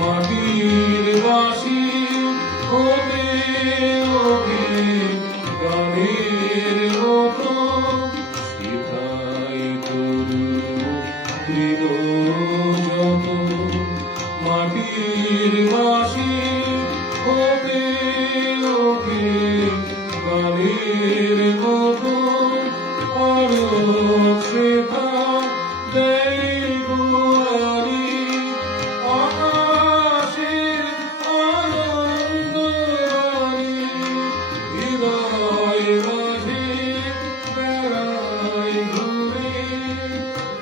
মাটির বাঁশি ওঠে ওঠে গানের মতো সেটাই তরু যত মাটির বাঁশি ওঠে ওঠে গানের মতো আরো শেখা দেয় গোয়ারি আকাশের আনন্দবাণী হৃদয় মাঝে বেড়ায় ঘুরে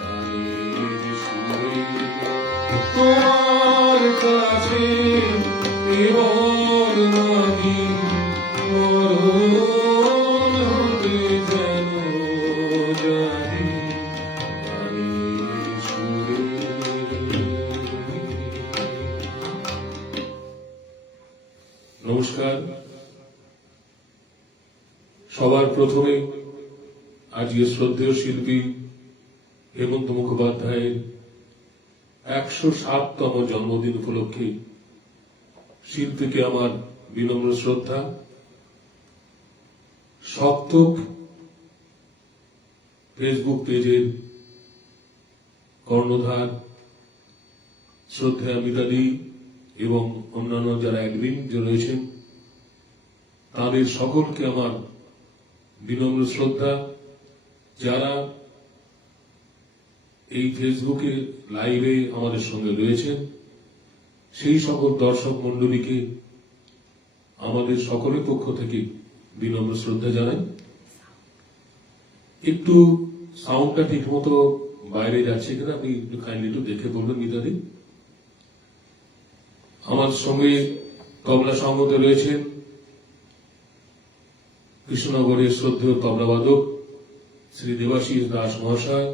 গানের সুরে তোমার কাছে এবার নাহি মরণ হতে যেন জানি গানের সুরে। নমস্কার। সবার প্রথমে আজকে শ্রদ্ধেয় শিল্পী হেমন্ত মুখোপাধ্যায়ের 107তম জন্মদিন উপলক্ষে শিল্পীকে আমার বিনম্র শ্রদ্ধা। সপ্তক ফেসবুক পেজের কর্ণধার শ্রদ্ধেয়া মিতালি এবং অন্যান্য যারা অ্যাডমিন রয়েছেন তাদের সকলকে আমার বিনম্র শ্রদ্ধা। যারা এই ফেসবুকে লাইভে আমাদের সঙ্গে রয়েছেন সেই সকল দর্শক মন্ডলীকে আমাদের সকলের পক্ষ থেকে বিনম্র শ্রদ্ধা জানাই। একটু সাউন্ডটা ঠিক মতো বাইরে যাচ্ছে কিনা আপনি একটু কাইন্ডলি একটু দেখে বলবেন মিতালি। আমার সঙ্গে তবলা সঙ্গতে রয়েছেন কৃষ্ণনগরের শ্রদ্ধেয় তবলাবাদক শ্রী দেবাশিস দাস মহাশয়,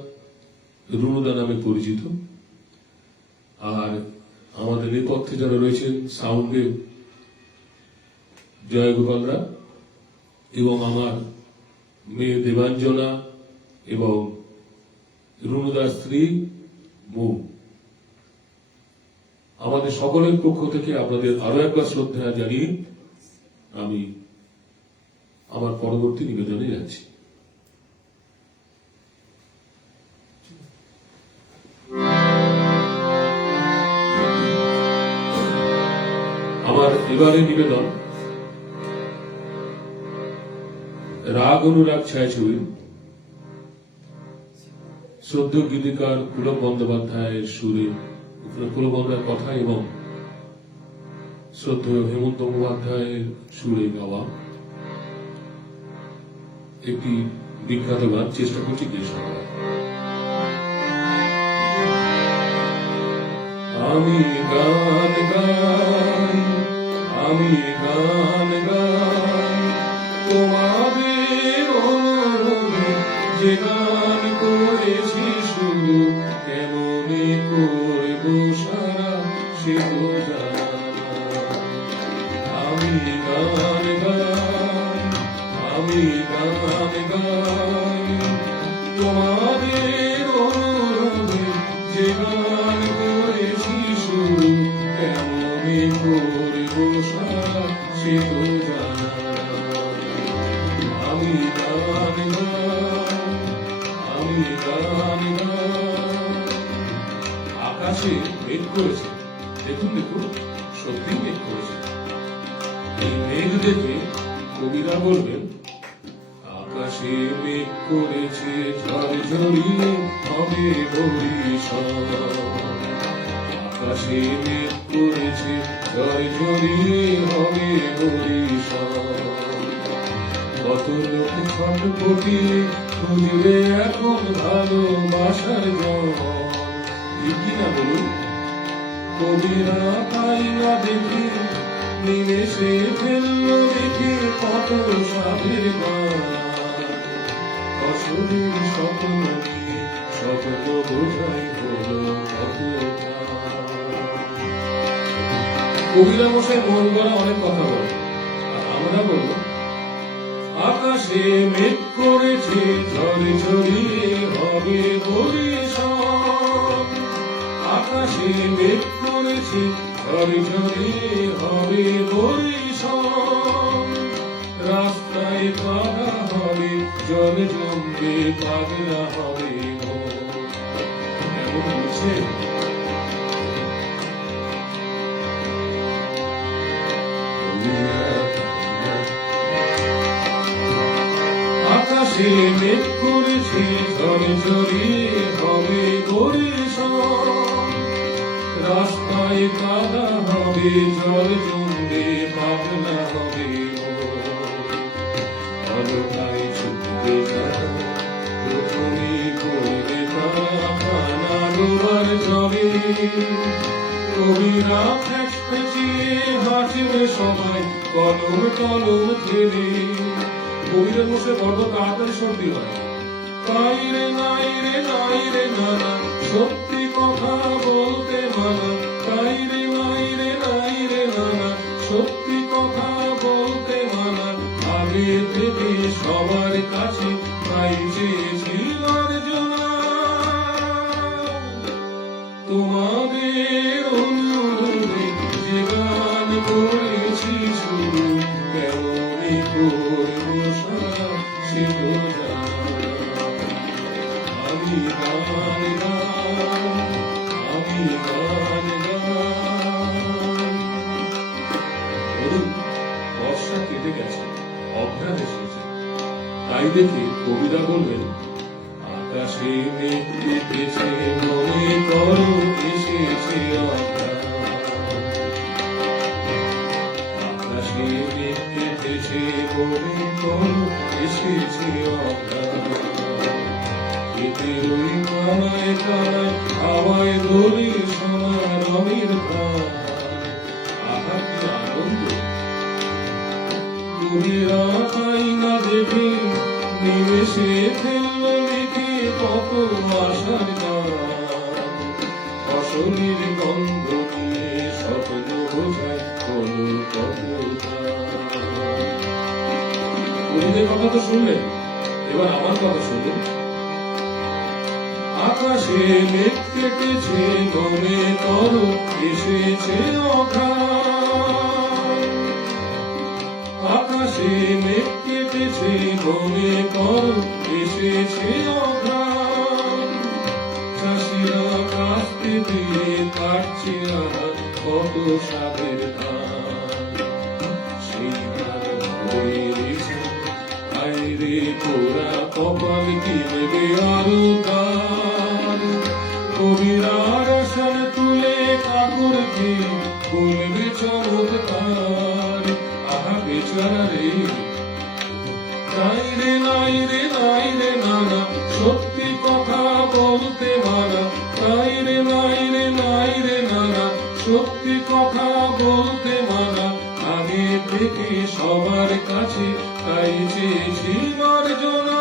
রুনুদা নামে পরিচিত। আর আমাদের নেপথ্যে যারা রয়েছেন সাউন্ডে জয়গোপালরা এবং আমার মেয়ে দেবাঞ্জনা এবং রুনুদার স্ত্রী বউ। আমাদের সকলের পক্ষ থেকে আপনাদের আরো একবার শ্রদ্ধা জানিয়ে আমি আমার পরবর্তী নিবেদনে যাচ্ছি। আমার এবারে নিবেদন রাগ অনুরাগ ছায়াছবি শ্রদ্ধেয় গীতিকার পুলক বন্দ্যোপাধ্যায়ের সুরে, পুলক বন্দ্যোপাধ্যায়ের কথা এবং শ্রদ্ধেয় হেমন্ত মুখোপাধ্যায়ের সুরে গাওয়া একটি বিখ্যাত গান। চেষ্টা করছি গিয়ে শোনাবার। আমি গান গাই, আমি গান গাই তোমাদের অনুরোধে, যে গান করেছি শুরু কেমনে করব সারা সে তো জানা। আমি গান গাই, আমি গান গাই তোমাদের অনুরোধে, যে গান করেছি শুরু কেমনে করব সারা সে তো জানা। আমি গান গাই, আমি গান গাই। আকাশে মেঘ করেছে, দেখুন দেখুন সত্যি মেঘ করেছে। এই মেঘ দেখে কবিরা বলবেন আকাশে মেঘ করেছে ঝড় ঝরিয়ে হবে বরিশাল। আকাশে মেঘ করেছে ঝড় ঝরিয়ে হবে বরিশাল। কত লোক ছটপটিয়ে খুঁজবে এখন ভালোবাসার জল। ঠিক কিনা বলুন? কবিরা তাই না দেখে নিমেষে ফেললো দেখে কত সাধের গান। অসুরের স্বপ্ন নিয়ে স্বপ্ন বোঝাই হলো কত। কবিরা মশাই মন গড়া অনেক কথা বলে, আর আমরা বলবো আকাশে মেঘ করেছে ঝড় ঝরিয়ে হবে বলি আকাশে মেঘ করেছে ঝরে ঝরে হবে বরিশান, রাস্তায় কাদা হবে জল জমবে পাগলা হবে মন। এমন বলছে আকাশে মেঘ করেছে ঝরে ঝরে হবে বরিশান, রাস্তায় কাদা হবে জল জমবে পাগলা হবে অলকায় ছুটবে যারা প্রথমে করবে তারা কানা ডোবার জলে, কবিরা ফ্যাচ ফেঁচিয়ে হাসবে সবাই কলম কলম ঠেলে। কবিরা বসে বড় তাড়াতাড়ি সর্দি হয়, তাই রে নাই রে নাই রে নানা সত্যি কথা বলতে মানা, তাই রে নাই রে নাই রে নানা সত্যি কথা বলতে মানা। আগে থেকে সবার কাছে তাই চেয়েছি অর্জনা, তোমাদের অনুরোধে যে গান করেছি শুরু, কেমনই করবো সারা সে তো জানা। আমি গান গাই, আমি গান গাই। ধরুন বর্ষা কেটে গেছে, অঘ্রাণ এসেছে, তাই দেখে কবিরা বলবেন আকাশে মেঘ কেটেছে মনে করো এসেছে অঘ্রাণ, আকাশে মেঘ কেটেছে মনে করো এসেছে অঘ্রাণ। এতে ওই কানায় কানায় হাওয়ায় দোলে সোনা রঙের প্রাণ, আহা কি আনন্দ। কবিরা তাই না দেখে নিমেষে ফেললো লিখে কত আশার গান, ফসলের গন্ধ নিয়ে স্বপ্ন বোঝায় হলো কত কবিদের কথা তো শুনলেন, এবার আমার কথা শুনুন। আকাশে মেঘ কেটেছে মনে করো এসেছে অঘ্রাণ, আকাশে মেঘ কেটেছে মনে করো এসেছে অঘ্রাণ। চাষিরা কাস্তে দিয়ে কাটছে আহার কত সাদের ধান, সেই ধান ঘরে এসে আইরে পোড়া কপাল কি নেবে আরো গান। কবিরা রসন তুলে কাপড় দিয়ে বলবে চমৎকার, আহা বেচারা রে। নাই রে নাই রে নাই রে নানা সত্যি কথা বলতে মানা, নাই রে নাই রে নাই রে নানা সত্যি কথা বলতে মানা। আগে থেকে সবার কাছে তাই চেয়েছি মার্জনা,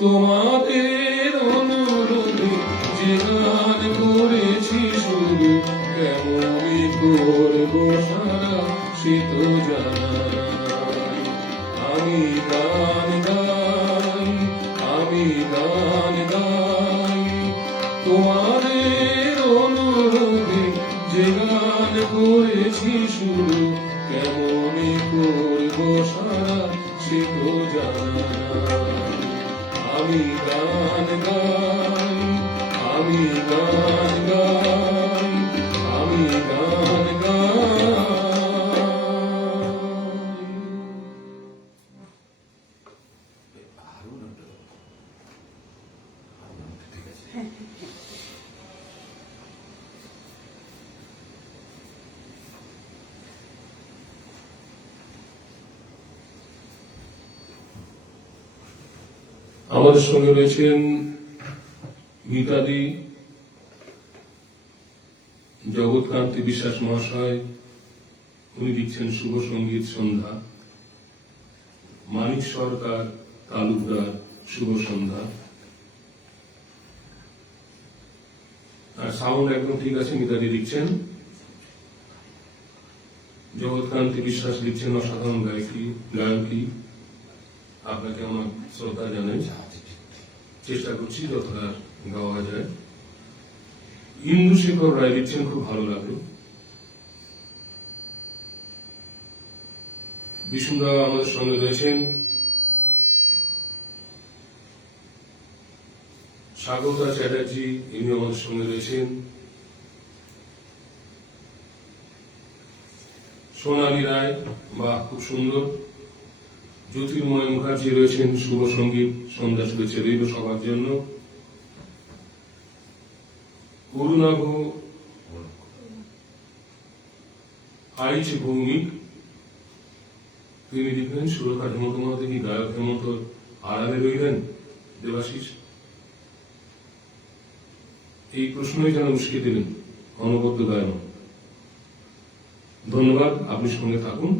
তোমাদের অনুরোধে যে গান করেছি শুরু, কেমনই করবো সারা সে তো জানা। আমি গান গাই, আমি গান গাই, তোমাদের অনুরোধে যে গান করেছি শুরু, কেমনই করবো সারা সে তো জানা। আমি গান গাই, আমি গান গাই, আমি গান গাই। আমাদের সঙ্গে রয়েছেন গীতাদি, জগৎকান্তি বিশ্বাস মহাশয়, উনি লিখছেন শুভ সঙ্গীত সন্ধ্যা। মানিক সরকার তালুকদার, শুভ সন্ধ্যা। আর সাউন্ড একদম ঠিক আছে, মিতাদি লিখছেন। জগৎকান্তি বিশ্বাস লিখছেন অসাধারণ গায়কী। আপনাকে আমার শ্রদ্ধা জানাই, চেষ্টা করছি যতটা গাওয়া যায়। ইন্দুশেখর রায় লিখছেন, খুব ভালো লাগলো। বিষ্ণুদা আমাদের সঙ্গে রয়েছেন, স্বাগতা চ্যাটার্জি ইনি আমাদের সঙ্গে রয়েছেন, সোনালী রায়, বা খুব সুন্দর। জ্যোতির্ময় মুখার্জি রয়েছেন, শুভ সঙ্গীত, সন্ধ্যা শুভেচ্ছা রইল সবার জন্য। করুণাভ আইচ ভৌমিক, তিনি লিখলেন সুরকার হেমন্ত মহাতে কি গায়ক হেমন্ত আড়ালে রইলেন দেবাশিস? এই প্রশ্নই যেন উস্কে দিলেন অনবদ্য গায়ন। ধন্যবাদ, আপনি সঙ্গে থাকুন।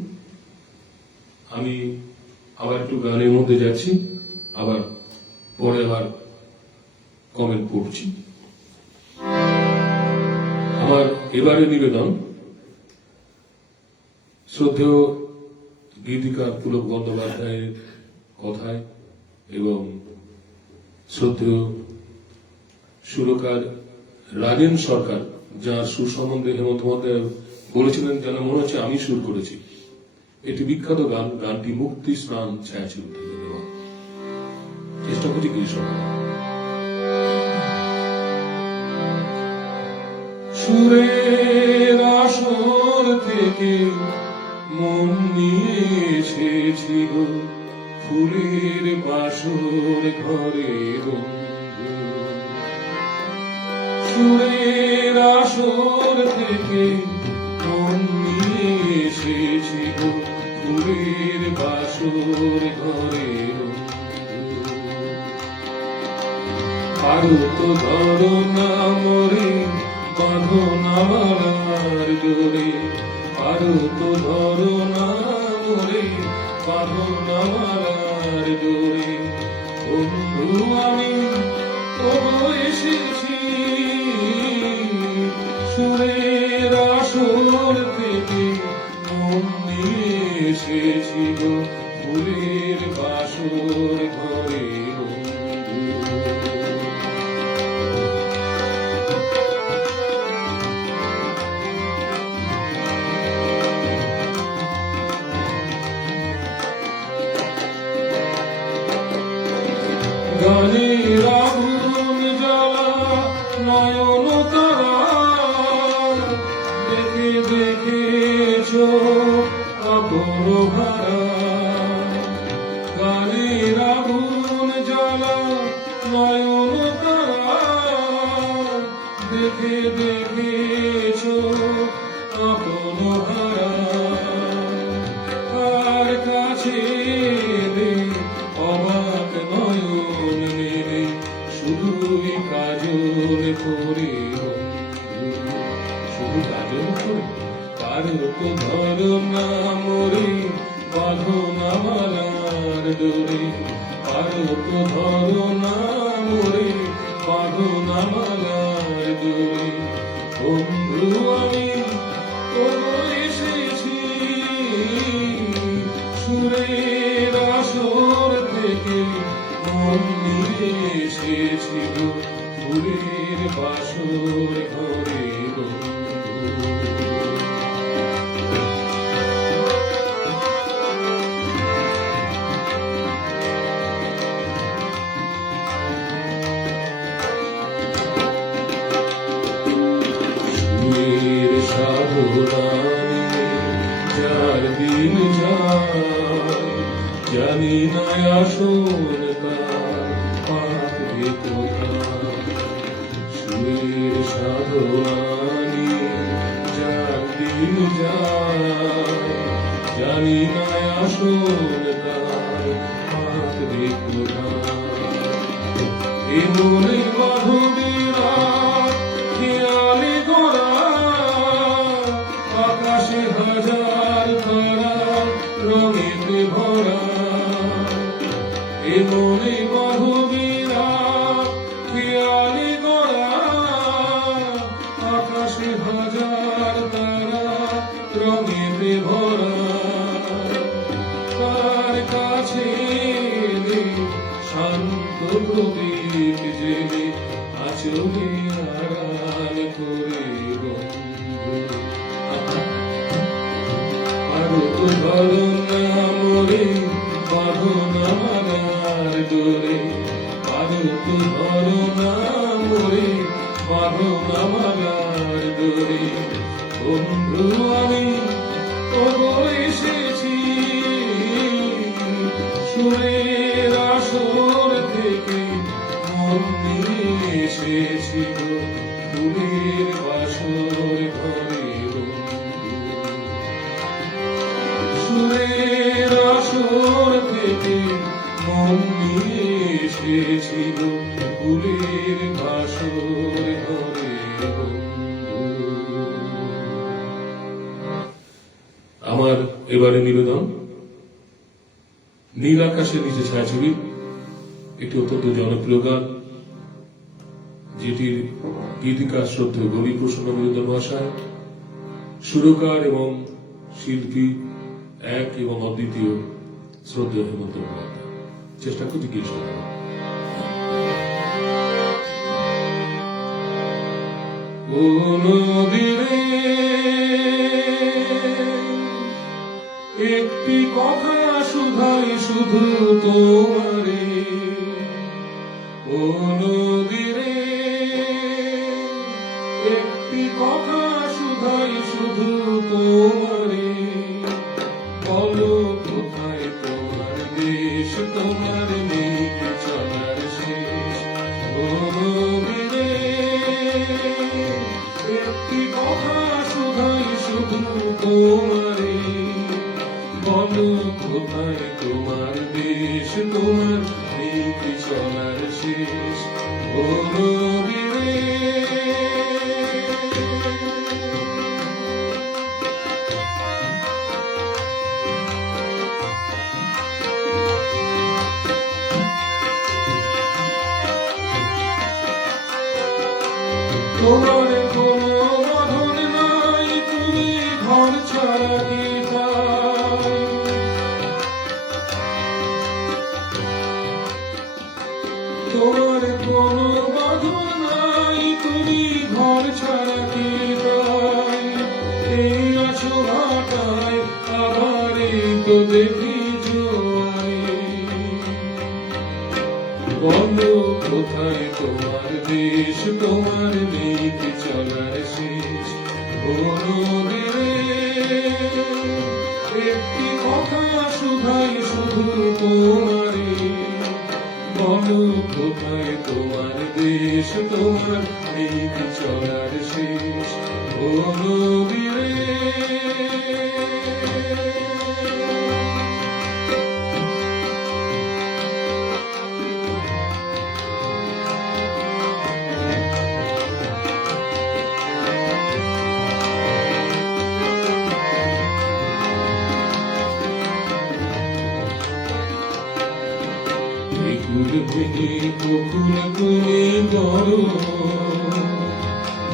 আমি আবার একটু গানের মধ্যে যাচ্ছি, আবার পরে আবার কমেন্ট পড়ছি। আমার এবারে নিবেদন শ্রদ্ধেয় গীতিকার পুলক বন্দ্যোপাধ্যায়ের কথায় এবং শ্রদ্ধেয় সুরকার রাজেন সরকার, যার সুর সম্বন্ধে হেমন্ত মহাতে বলেছিলেন যেন মনে হচ্ছে আমি সুর করেছি। এটি বিখ্যাত গান, গানটি মুক্তি স্নান ছায়াছবি থেকে দেওয়া। চেষ্টা করছি কিছু সুরের আসর থেকে মন নিয়ে এসেছিল ফুলের বাসর ঘরে বন্ধু। সুরের আসর থেকে মন নিয়ে এসেছিল ফুলের বাসর ঘরে বন্ধু। আরো তো ধরো না মরে বাঁধো না মালার জোরে, আরো তো ধরো না মরে বাঁধো না মালার জোরে। বন্ধু আমি তবু এসেছি সুরের আসর থেকে মন নিয়ে এসেছি গো ফুলের বাসর ঘরে গানের আগুন জ্বালা নয়ন তারা দেখে দেখেছ আপন ভাড়া। গানের আগুন জ্বালা নয়ন তারা দেখে দেখেছ আপন ভাড়া। কার কাছে অবাক নয়ন মেলে শুধুই কাজল করে, শুধু কাজল করে। কারো তো ধরো না মরে বাঁধো না মালার ডোরে, কারো তো ধরো না মরে বাঁধো না মালার ডোরে। বন্ধু আমি এসেছি সুরের আসর থেকে মন নিয়ে এসেছি ফুলের বাসর ঘরে সুরের সাধনানি যার দিন যায় জানি না আসল কার পাকবে কোথায়। সুরের সাধনানি যার দিন যায় জানি না আসল কার পাকবে কোথায়। এ মনে মাধবীরা খেয়ালে গোড়া আকাশে হাজার তারা রঙেতে ভরা। এ মনে মাধবীরা খেয়ালে গোড়া আকাশে হাজার তারা রঙেতে ভরা। তার কাছে শান্ত প্রদীপ জেলে আচলে আড়াল করে বন্ধু আরো তো ধরো না মরে বাঁধো না মালার ডোরে আরো তো ধরো না মরে বাঁধো না মালার ডোরে বন্ধু আমি তবু এসেছি সুরের আসর থেকে মন নিয়ে এসেছি গো ফুলের বাসর ঘরে বন্ধু সুরের আসর থেকে মন নিয়ে এসেছি গো ফুলের বাসর ঘরে বন্ধু। আমার এবারে নিবেদন নীল আকাশের নিচে ছায়াছবি, একটি অত্যন্ত জনপ্রিয় গান, যেটির গীতিকার শ্রদ্ধেয় গৌরী প্রসন্ন মজুমদার মহাশয়, সুরকার এবং শিল্পী এক এবং অদ্বিতীয় শ্রদ্ধেয় হেমন্ত মুখোপাধ্যায়। চেষ্টা করছি কি শোনা। ও নদীরে একটি কথা শুধাই শুধু তোমারে, ও নদীরে একটি কথা শুধাই শুধু তোমারে, বলো কোথায় তোমার দেশ, তোমার নেই চলার শেষ, ও নদীরে একটি কথা শুধাই শুধু তোমারে, বলো কোথায় তোমার দেশ, তোমার নেই চলার শেষ, ও নদীরে তোমার কোনো বাঁধন নাই, তুমি ঘর ছাড়া কি পাই, তোমার কোনো বাঁধন নাই, তুমি ঘর ছাড়া কি পাই, এই আছো ভাটায় আবার এই তো দেখি জোয়ারে, বলো কোথায় তোমার দেশ, তোমার নেই চলার শেষ, ও নদীরে একটি কথা শুধাই শুধু তোমারে, বলো কোথায় তোমার দেশ, তোমার নেই চলার শেষ, ও নদীরে কুল ভেঙে কুল তুমি ধরো,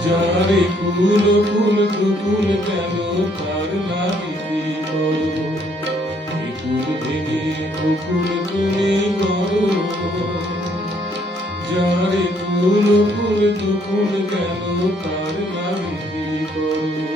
যারে কুল কুল কুল কেন তার লাগে কি করো, কুল ভেঙে কুল তুমি ধরো, যারে কুল কুল কুল কেন তার লাগে কি করো,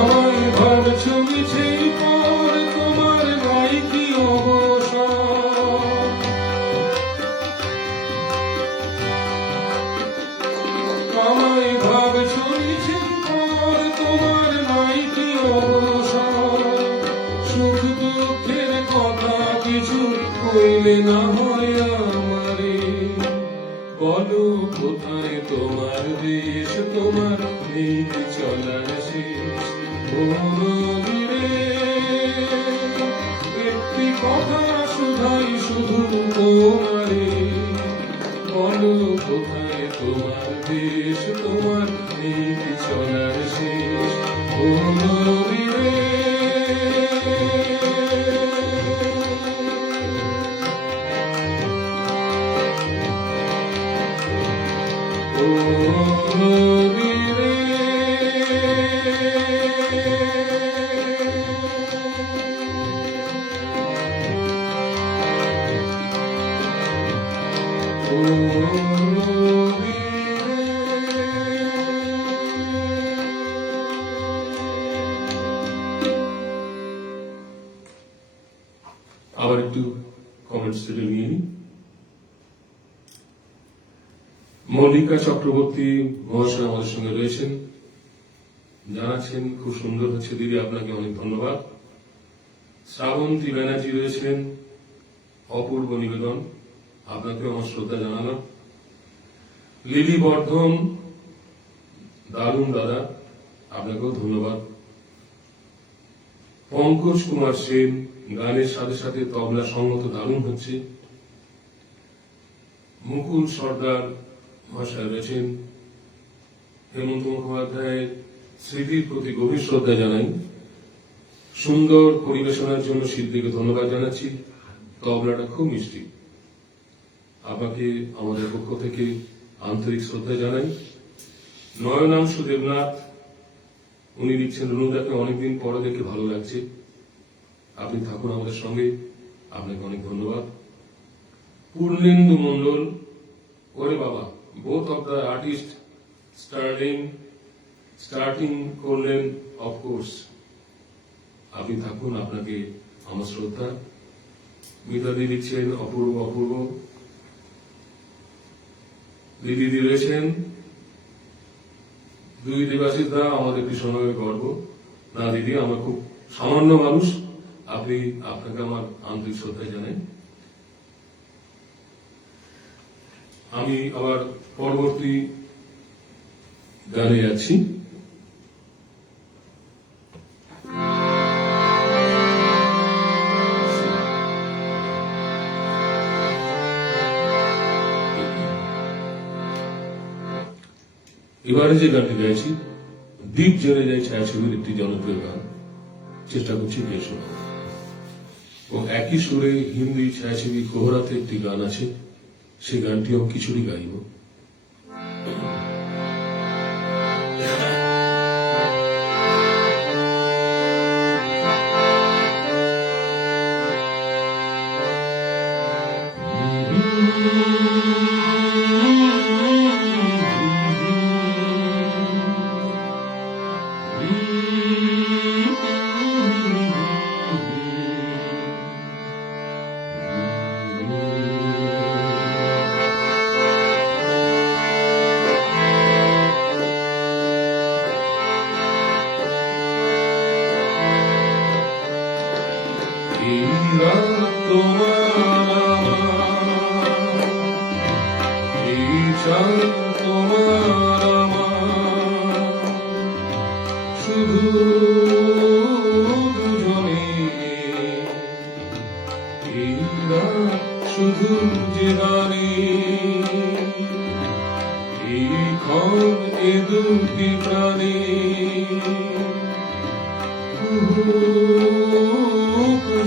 আমায় ভাবছো মিছে পর তোমার নাই কি অবসর, আমায় ভাবছো মিছে পর তোমার নাই কি অবসর, সুখ দুঃখের কথা কিছু কইলে না হয় আমারে, বলো কোথায় তোমার দেশ, তোমার নেই চলার শেষ, ও নদীরে একটি কথা শুধাই শুধু তোমারে, বলো কোথায় তোমার দেশ, তোমার নেই চলার শেষ, ও নদীরে ও নদীরে স্টেটে নিয়ে নিই। মল্লিকা চক্রবর্তী মহাশয় আমাদের সঙ্গে রয়েছেন, জানাচ্ছেন খুব সুন্দর হচ্ছে দিদি, আপনাকে অনেক ধন্যবাদ। শ্রাবন্তী ব্যানার্জি রয়েছেন, অপূর্ব নিবেদন, আপনাকে আমার শ্রদ্ধা জানালাম। লিলি বর্ধন, দারুণ দাদা, আপনাকেও ধন্যবাদ। পঙ্কজ কুমার সেন, গানের সাথে সাথে তবলা সঙ্গত দারুণ হচ্ছে। মুকুল সর্দার মহাশয় রয়েছেন। হেমন্ত মুখোপাধ্যায়ের স্মৃতির প্রতি গভীর শ্রদ্ধা জানাই। সুন্দর পরিবেশনার জন্য শিল্পীকে ধন্যবাদ জানাচ্ছি। তবলাটা খুব মিষ্টি, আপনাকে আমাদের পক্ষ থেকে আন্তরিক শ্রদ্ধা জানাই। নয়নাংশু দেবনাথ, উনি লিখছেন, রুনুদাকে অনেকদিন পরে দেখে ভালো লাগছে, আপনি থাকুন আমাদের সঙ্গে, আপনাকে অনেক ধন্যবাদ। পূর্ণেন্দু মন্ডল, ওরে বাবা, both of the artist starting করলেন, অফকোর্স, আপনি থাকুন, আপনাকে আমার শ্রদ্ধা। মিতাদি লিখছেন, অপূর্ব অপূর্ব। দিদি রয়েছেন, দুই দেবাশিস দা আমাদের ভীষণভাবে গর্ব। না দিদি, আমরা খুব সামান্য মানুষ, আপনাকে আমার আন্তরিক শ্রদ্ধা জানাই। আমি আবার পরবর্তী গানে যাচ্ছি। এবারে যে গানটি গাইছি, দ্বীপ জেনে যায় ছায়াছবির একটি জনপ্রিয় গান, চেষ্টা করছি বেশ শোনাবো। ও একই সুরে হিন্দি ছায়াছবি কোহরাতে একটি গান আছে, সেই গানটিও কিছুটি গাইব। শুধু যে গানে এই ক্ষণ এ দুটি প্রাণে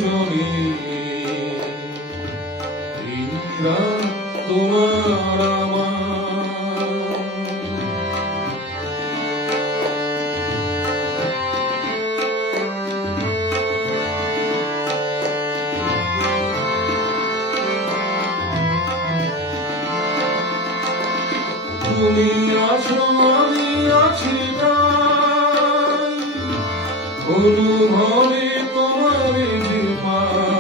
জনে তোমার আমার তুমি আছো আমি আছি তাই অনুভবে তোমার যে পাই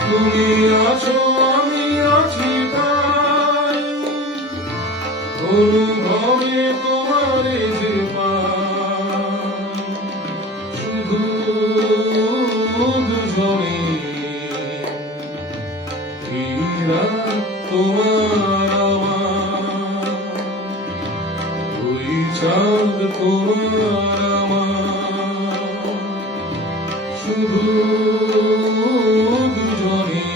তুমি আছো আমি আছি তাই অনুভবে তোমার যে পাই শুধু দুজনে তোমার আমার ওই চাঁদ তোমার আমার শুধু দুজনে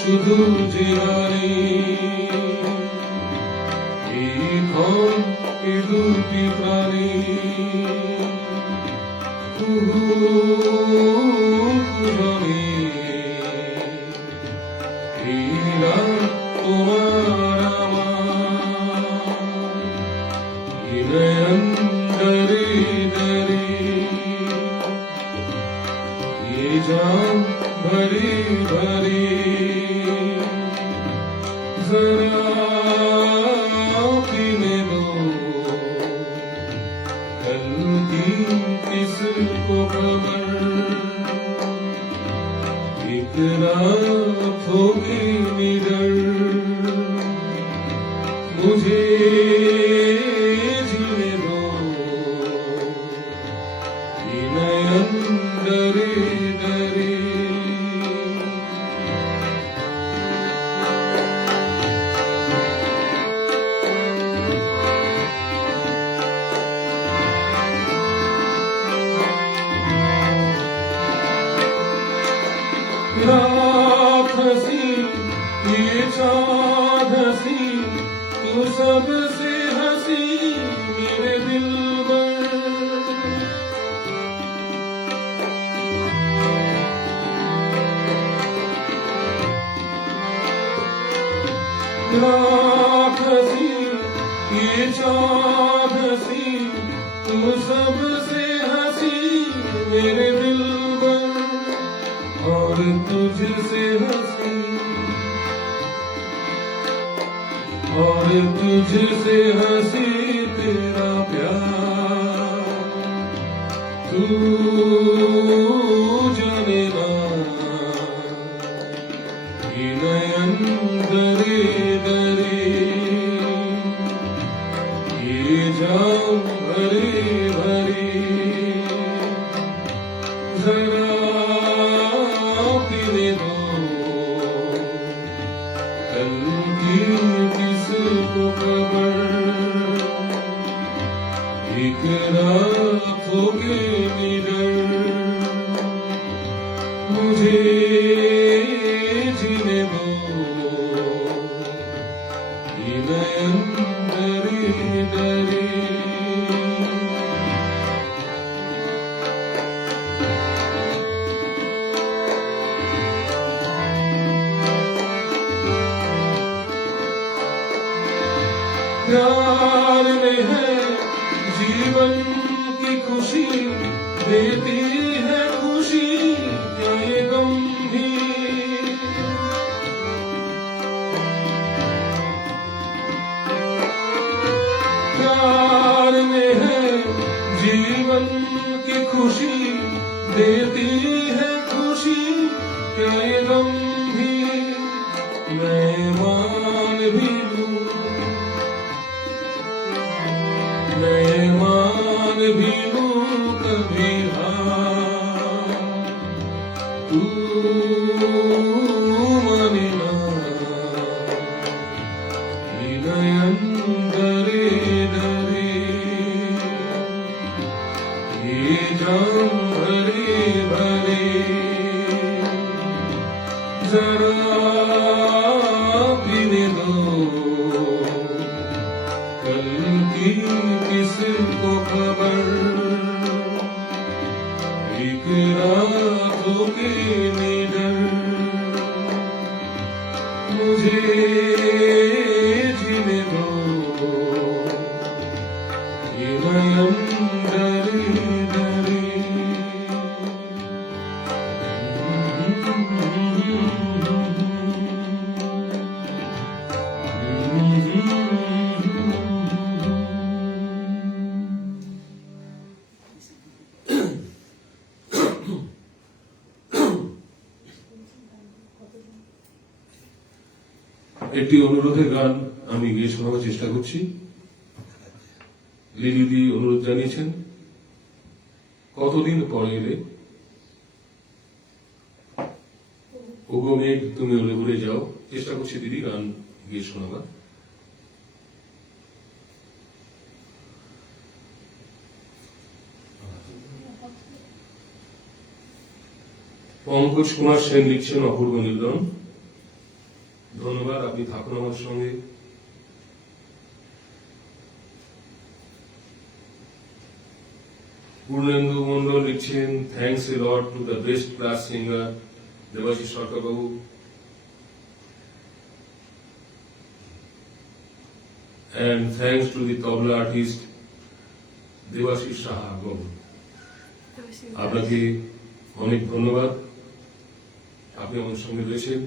শুধু জিরানি এই ক্ষণ এ দুটি প্রাণী তোমার আমার डरे ये जान भरी भरी जरा पीने दो खबर एक रात होगी निडर मुझे जीने दो ये नयन डरे डरे रात हसी ये चाँद हसी तू सबसे हसी मेरे दिलबर रात हसी ये चाँद हसी तू सबसे हसी मेरे दिलबर और तुझसे हंसी और तुझसे हंसी तेरा प्यार तू जाने ना ये नयन डरे डरे ये जाम भरे भरे जरा पीने दो कल की किसको खबर एक रात होके निडर मुझे जीने दो ये नयन डरे डरे प्यार में है जीवन की खुशी देती है खुशी क्या ये गंभीर प्यार में है जीवन की खुशी देती है खुशी क्या ये गंभीर मैं मान भी लूं मैं मान भी लूं कभी हार तू माने ना ये नयन डरे डरे ये जाम भरे भरे जरा पीने दो कल की किसको खबर एक रात होके निडर मुझे जीने दो ये नयन डरे डरे একটি অনুরোধের গান আমি গিয়ে শোনাবার চেষ্টা করছি লিলিদি অনুরোধ জানিয়েছেন কতদিন পরে এলে ওগো মেঘ তুমি উড়ে উড়ে যাও চেষ্টা করছি দিদি গান গিয়ে শোনাবার পঙ্কজ কুমার সেন লিখছেন অপূর্ব নির্দন ধন্যবাদ আপনি থাকুন আমার সঙ্গে পূর্ণেন্দু মন্ডল লিখছেন thanks a lot to the best class singer Debashis Sarkar babu and thanks to the tabla artist Debashis Saha বাবু আপনাকে অনেক ধন্যবাদ আপনি আমার সঙ্গে রয়েছেন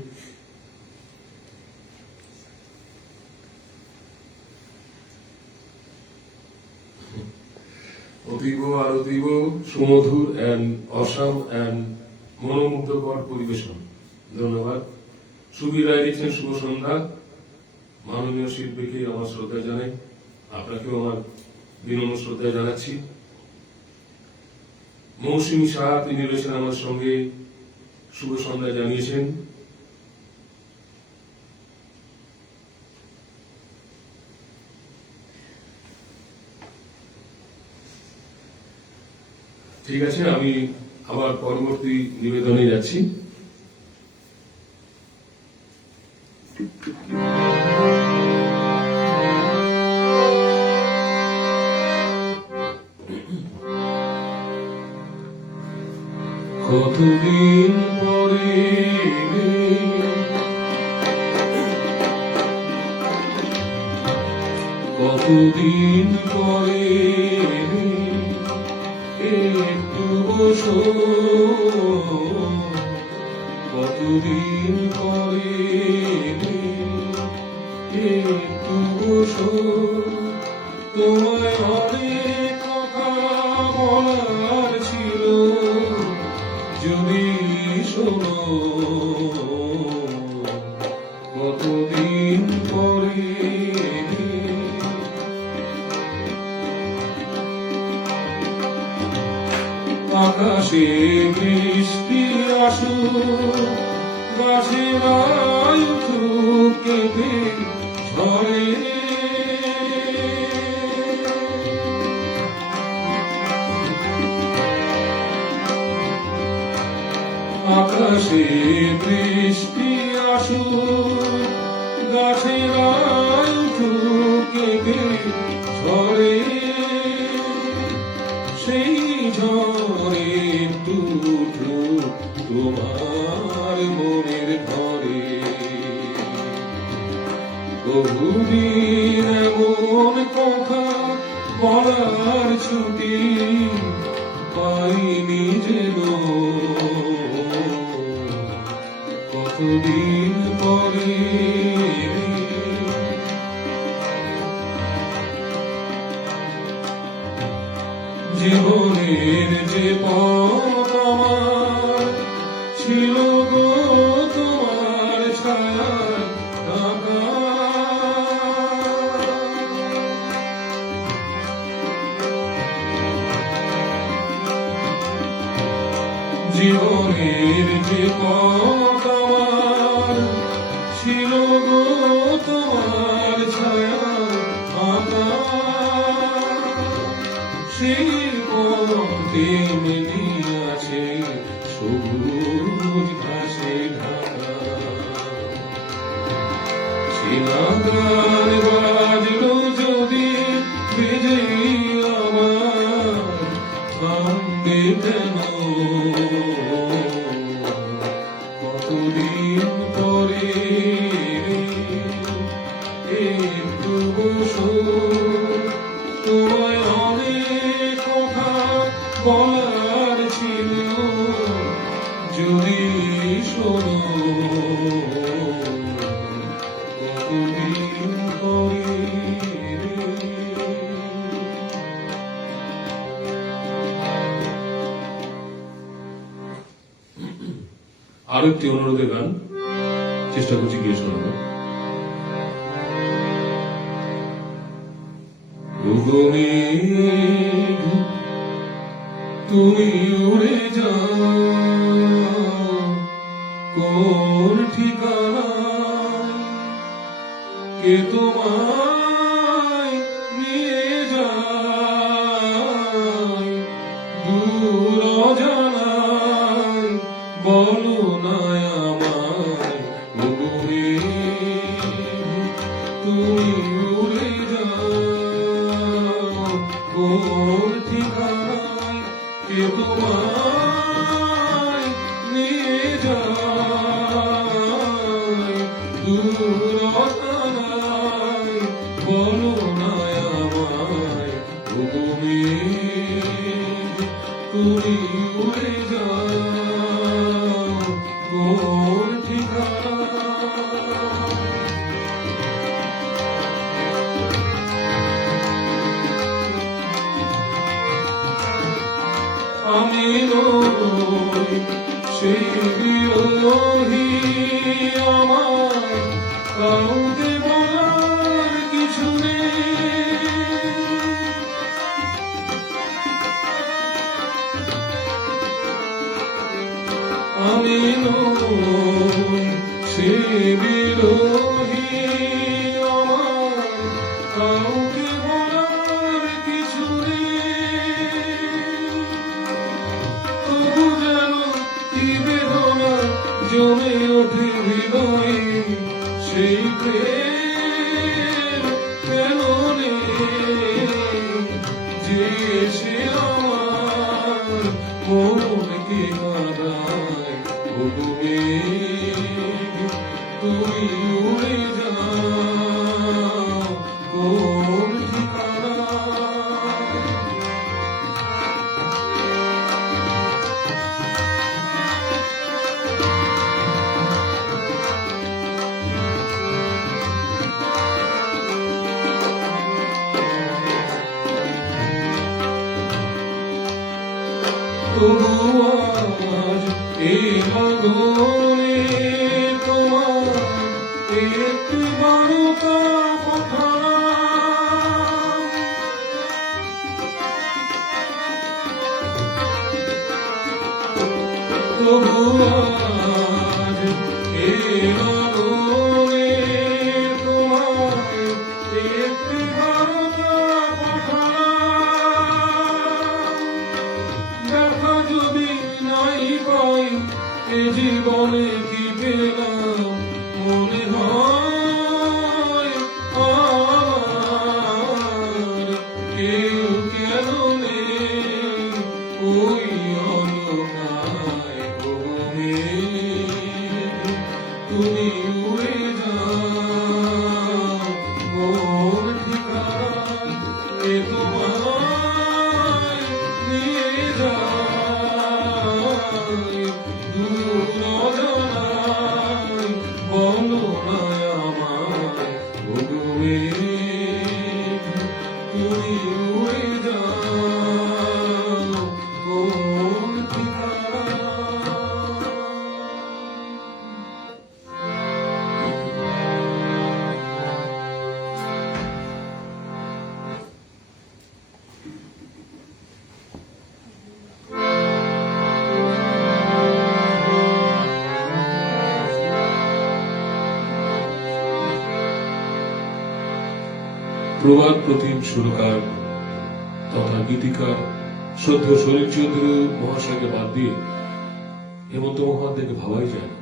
অতীব আর অতীব সুমধুর অ্যান্ড অসাম অ্যান্ড মনোমুগ্ধকর পরিবেশন। ধন্যবাদ। সুবীর রায় লিখছেন শুভ সন্ধ্যা। মাননীয় শিল্পীকে আমার শ্রদ্ধা জানাই, আপনাকেও আমার বিনম্র শ্রদ্ধা জানাচ্ছি। মৌসুমী সাহা তিনি রয়েছেন আমার সঙ্গে, শুভ সন্ধ্যা জানিয়েছেন। ঠিক আছে, আমি আবার পরবর্তী নিবেদনে যাচ্ছি। কতদিন পরে কতদিন পরে একটু বসো, কতদিন পরে একটু বসো, তোমায় অনেক কথা বলার ছিল, যদি শোনো। কতদিন পরে আকাশে বৃষ্টি আসুক, গাছের উঠুক কেঁপে ঝরে, আকাশে বৃষ্টি আসুক, গাছের উঠুক কেঁপে ঝরে, সেই ঝড়ে টুকরো তোমার মনের ঘরে। বহুদিন এমন কথা বলার ছুটি পাইনি যেন, কতদিন পরে জীবনের যে পথ আমার ছিল গো তোমার ছায়ায় ঢাকা, জীবনের যে পথ আমার ছিল গো তোমার ছায়ায় ঢাকা, সেই তেমনি আছে সবুজ ঘাসে ঢাকা। শিলাগান বাজলো যদি বেজে আমার থামবে কেন, কতদিন পরে একটু বসো, তোমায় অনেক কথা বলার ছিল, যদি শোনো। কতদিন পরে আরো একটি অনুরোধের গান চেষ্টা করছি গিয়ে শোনাবো। তুমি উড়ে যাও কোন ঠিকানায়, কে তোমায় নিয়ে যায় দূর অজানায়, বলো না আমায় ওরে। তুমি উড়ে যাও কোন ঠিকানায়, কে তোমায় নিয়ে যায় দূর অজানায়, বলো না আমায় ওরে। তুমি উড়ে যাও সেই বিরোহী আমার কাউকে বলার কিছু নেই। আমি নই সে বিরোহী আমার কাউকে বলার কিছু নেই। তবু যেন কি বেদনা জমে ওঠে হৃদয়ে, সেই প্রেম কেন নেই যে সে আমার মনকে কাঁদায়। ও তুমি উড়ে যাও কোন ঠিকানায়। তবু আজ এই আগুনে তোমার একটু বারতা পাঠালাম। তবু আজ এই আগুনে তোমার একটু বারতা পাঠালাম। দেখা যদি নাই পাই এ জীবনে কি পেলাম, মনে হয় আমার কেউ কেন নেই ওই অন্ধকারে। তুমি উড়ে যাও কোন ঠিকানায়, এ তোমায় নিয়ে যায় দূর অজানায়। বলো না আমায় ভুলে তুমি উড়ে যাও কোন ঠিকানায়। প্রবাদ প্রতিম সুরকার তথা গীতিকার শ্রদ্ধেয় শরীরচন্দ্র মহাশয়কে বাদ দিয়ে হেমন্ত মহাদেবকে ভাবাই যায় না।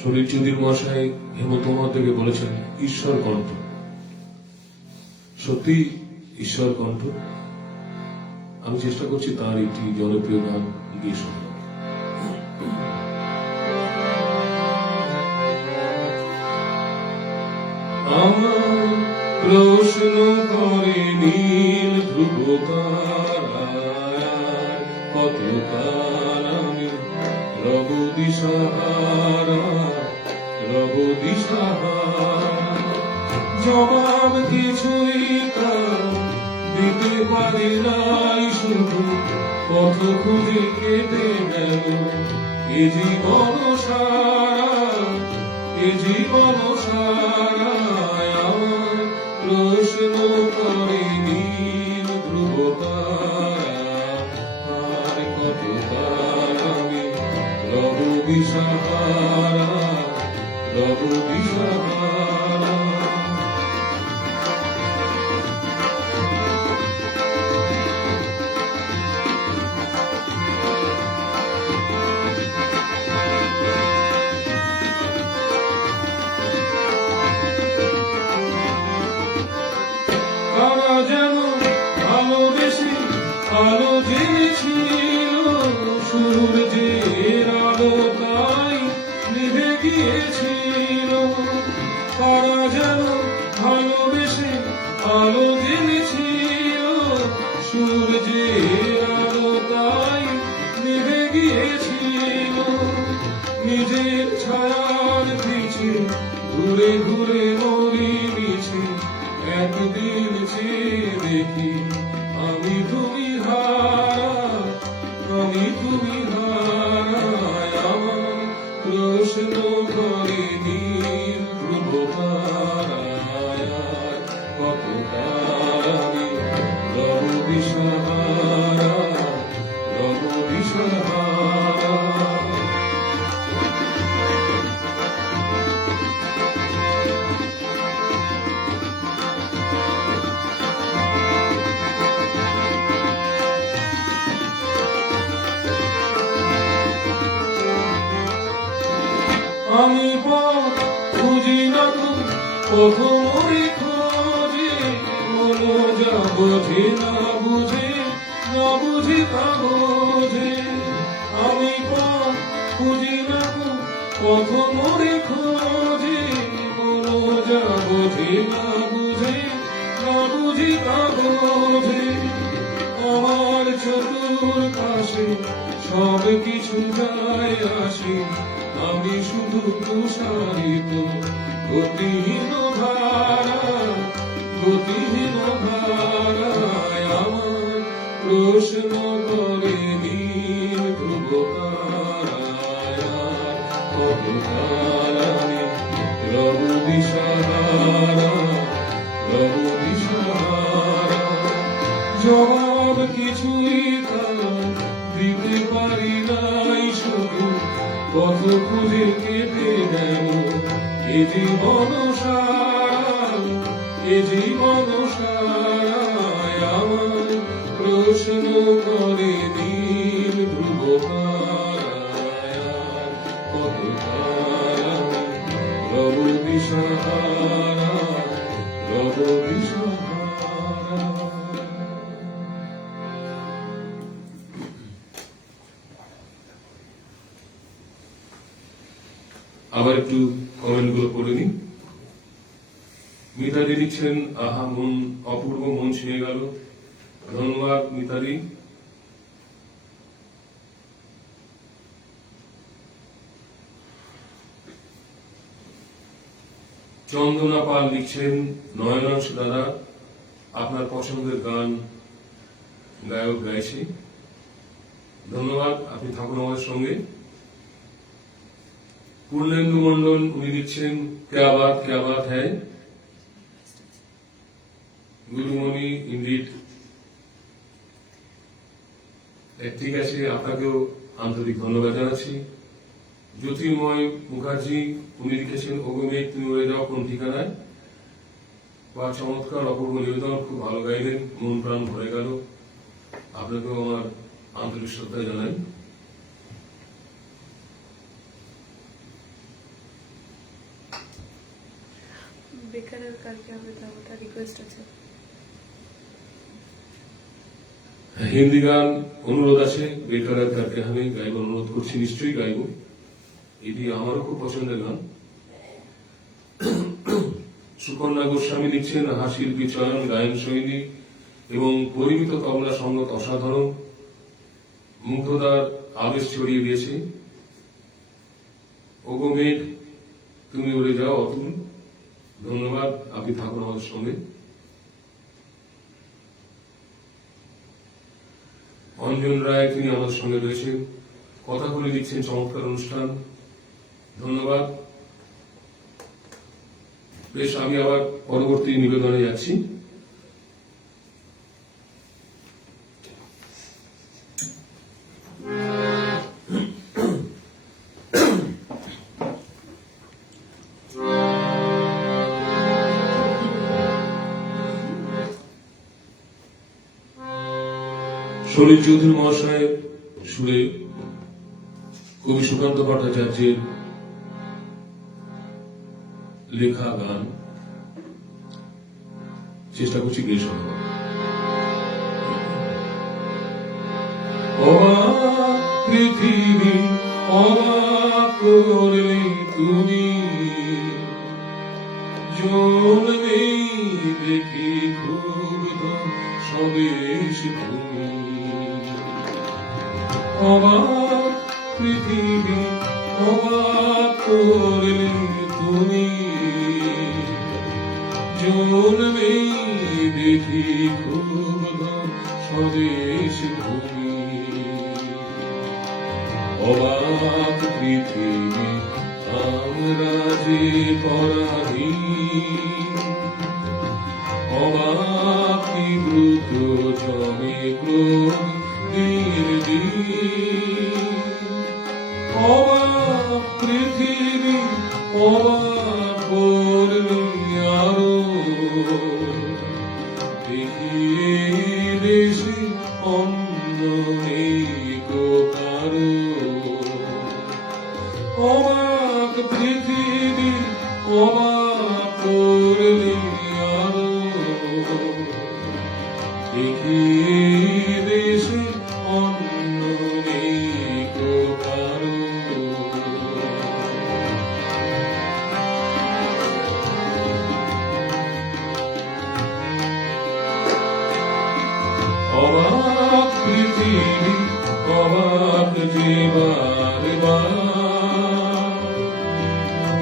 শরীরচন্দ্র মহাশয় হেমন্ত মহাদেবকে বলেছেন ঈশ্বর কণ্ঠ। সত্যি ঈশ্বর কণ্ঠ। আমি চেষ্টা করছি তার একটি জনপ্রিয় গান গিয়ে শোনার। আমার প্রশ্ন করে নীল ধ্রুব তারার, কতকাল আমি রব দিশাহারা, রব দিশাহারা। জবাব কিছুই তার দিতে পারি নাই, শুধু পথ খুঁজে কেটে গেল এ জীবন সারা, এ জীবন সারা। আমার প্রশ্ন করে নীল ধ্রুব তারা, আর কতকাল আমি রব দিশাহারা, রব দিশাহারা। কারা যেন ভালোবেসে আলো জেনেছিল, সূর্যের আলো তাই নিভে গিয়েছিল। কারা যেন ভালোবেসে আলো জেনেছিল, সূর্যের আলো তাই নিভে গিয়েছিল। নিজের ছায়ার পিছে ঘুরে ঘুরে মরি মিছে, একদিন চেয়ে দেখি আমি তুমি হারা, আমি তুমি হারায় আমার প্রশ্ন করে নীল ধ্রুব তারায় কত কাল আমি রব দিশাহারা রব দিশাহারা আমি পথ খুঁজি না পথ মরি খোঁজে মন যা বোঝে না বুঝে না বুঝি তা বোঝে আমি পথ খুঁজি না পথ মরি খোঁজে মন যা বোঝে না বুঝে না বুঝি তা বোঝে আমার চতুর পাশে সব কিছু যায় আসে আমি শুধু তুষারিত গতিহীন ধারায় আমার প্রশ্ন করে নীল ধ্রুব তারায় কত কাল আমি রব দিশাহারা রব দিশাহারা জবাব কিছুই দিতে পারি নাই শুধু কত খুঁজে কেটে গেল এ জীবন সারায় আমার প্রশ্ন করে নীল ধ্রুব তারায় কত কাল আমি রব দিশাহারা রব দিশাহারা। আবার একটু কমেন্ট গুলো পড়ে নিন। মিতালি লিখছেন আহা মন অপূর্ব মন ছুঁয়ে গেল, ধন্যবাদ মিতালি। চন্দনা পাল লিখছেন নয়নাংশ দাদা আপনার পছন্দের গান গায়ক গাইছে, ধন্যবাদ, আপনি থাকুন আমাদের সঙ্গে। পূর্ণেন্দু মন্ডল উনি লিখছেন ক্যা বাত হ্যায় গুরুমণি ইন্ডিড। ঠিক আছে, আপনাকেও আন্তরিক ধন্যবাদ জানাচ্ছি। জ্যোতির্ময় মুখার্জি উনি লিখেছেন ওগো তুমি উড়ে যাও কোন ঠিকানায়, বা চমৎকার অপূর্ব নিবেদন, খুব ভালো গাইলেন, মন প্রাণ ভরে গেল, আপনাকেও আমার আন্তরিক শ্রদ্ধা জানাই। বেকারের কালকে হবে ওটা রিকোয়েস্ট আছে। হিন্দি গান অনুরোধ আছে, বেকারের কারকে আমি গাইব অনুরোধ করছি, নিশ্চয়ই গাইব, এটি আমারও খুব পছন্দের গান। সুকন্যা গোস্বামী লিখছেন হাসিল্পী চয়ন গায়ন শৈলী এবং পরিমিত তবলা সঙ্গত অসাধারণ, মুগ্ধতার আবেশ ছড়িয়ে দিয়েছে। ওগো মেঘ তুমি উড়ে যাও অতুল, ধন্যবাদ, আপনি থাকুন আমাদের সঙ্গে। অঞ্জন রায় তিনি আমাদের সঙ্গে রয়েছেন, কথাগুলি লিখছেন চমৎকার অনুষ্ঠান, ধন্যবাদ। বেশ, আমি আবার পরবর্তী নিবেদনে যাচ্ছি। সলিল চৌধুরী মহাশয়ের সুরে কবি সুকান্ত ভট্টাচার্যের লেখা গান চেষ্টা করছি গিয়ে শোনাবার। অবাক পৃথিবী অবাক করলে তুমি, জন্মে দেখি ক্ষুব্ধ স্বদেশ তুমি। অবাক পৃথিবী অবাক করলে তুমি, জন্মে দেখি ক্ষুব্ধ স্বদেশ ভূমি। অবাক পৃথিবী আমরা যে পরাধীন, অবাক কি দ্রুত জমে ক্রোধ দিন দিন, অবাক পৃথিবী অবাক করলে আরো, দেখিয়ে দেশে অন্য নেই কো কারো, অবাক পৃথিবী অবাক করলে আরো, দেখিয়ে দেশে অন্য নেই কো কারো। অবাক পৃথিবী অবাক জীবার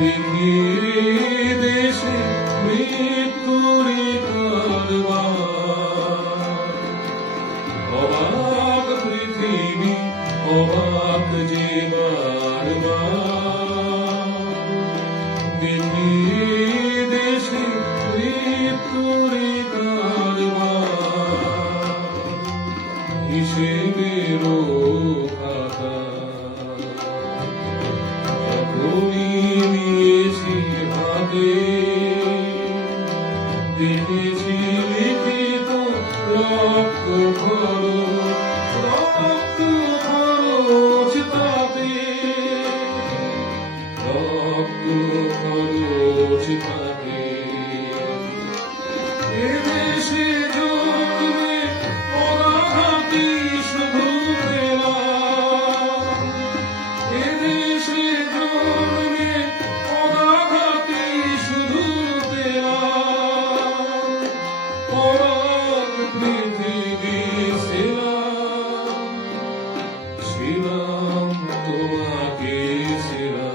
দেখিয়ে দেশে মৃত্যুরি কারবার, অবাক পৃথিবী অবাক জীবার দেখিয়ে দেশে মৃত্যুরি কারবার, হিসেবেরও খাতা যখনই নিয়েছি হাতে, দেখেছি লিখিত রক্ত খরচ তাতে, রক্ত খরচ তাতে, এদেশে জন্মে অনাঘাতী শুধু পেলা, এদেশে জন্মে অনাঘাতী শুধু পেলা, অবাক পৃথিবী ছিলাম, ছিলাম তোমাকে ছিলাম।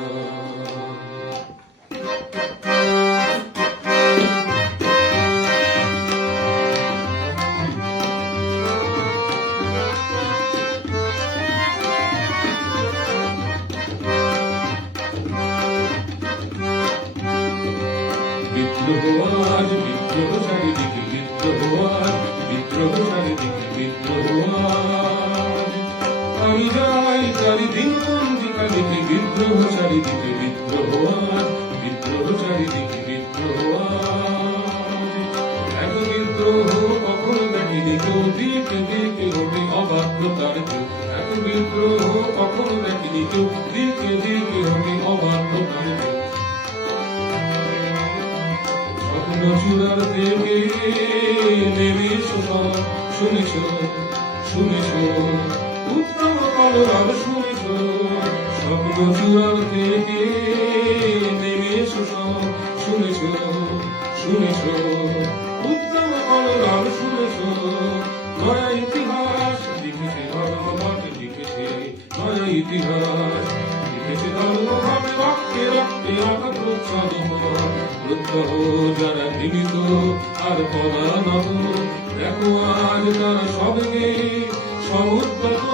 বিদ্রোহ আজ বিদ্রোহ চারিদিকে, বিদ্রোহ আজ বিদ্রোহ চারিদিকে, বিদ্রোহ আজ আমি যাই চারিদিন পঞ্জিকা লিখে, বিদ্রোহ চারিদিকে, বিদ্রোহ আজ বিদ্রোহ চারিদিকে, বিদ্রোহ আজ এত বিদ্রোহ কখনো দেখিনি কেউ, দিকে দিকে হবে অবাধ্যতার কেউ, এত বিদ্রোহ কখনো দেখিনি কেউ, দিকে দিকে হবে অবাধ্যতার কেউ। চূড়ার থেকে নেমেছ শুনেছ, শুনেছ উত্তম কলরব শুনেছ, স্বপ্ন চূড়ার থেকে নেমেছ শুনেছ, শুনেছ উত্তম কলরব শুনেছ, নয়া ইতিহাস লিখেছে ধর্মভাবে, লিখেছে নয়া ইতিহাস লিখেছে ধর্মভাবে, রক্তে রক্তে অগাধ প্রত্যহ যারা জীবিত আর পরানত, দেখো আজ তারা সবে সমুদ্রত,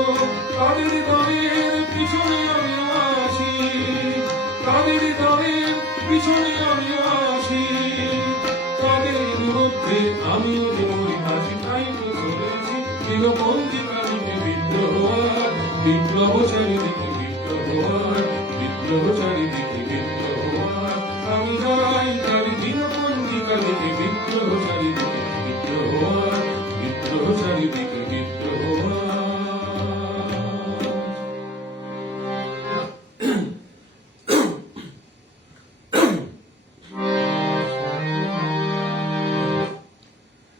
তাদের দলের পিছনে আমি আসি, তাদের দলের পিছনে আমি আসি, তাদের মধ্যে আমিও যে মরি হাসি, তাই তো চলেছি চিরপঞ্জিকা লিখে, বিদ্রোহ আর বিপ্লব চারিদিকে, বিদ্রোহ আর বিপ্লব চারিদিকে, বিদ্রোহ আর আমি যাই চারিদিন পঞ্জিকা লিখে, বিদ্রোহ চারিদিকে, বিদ্রোহ আর বিদ্রোহ চারিদিকে, বিদ্রোহ আর।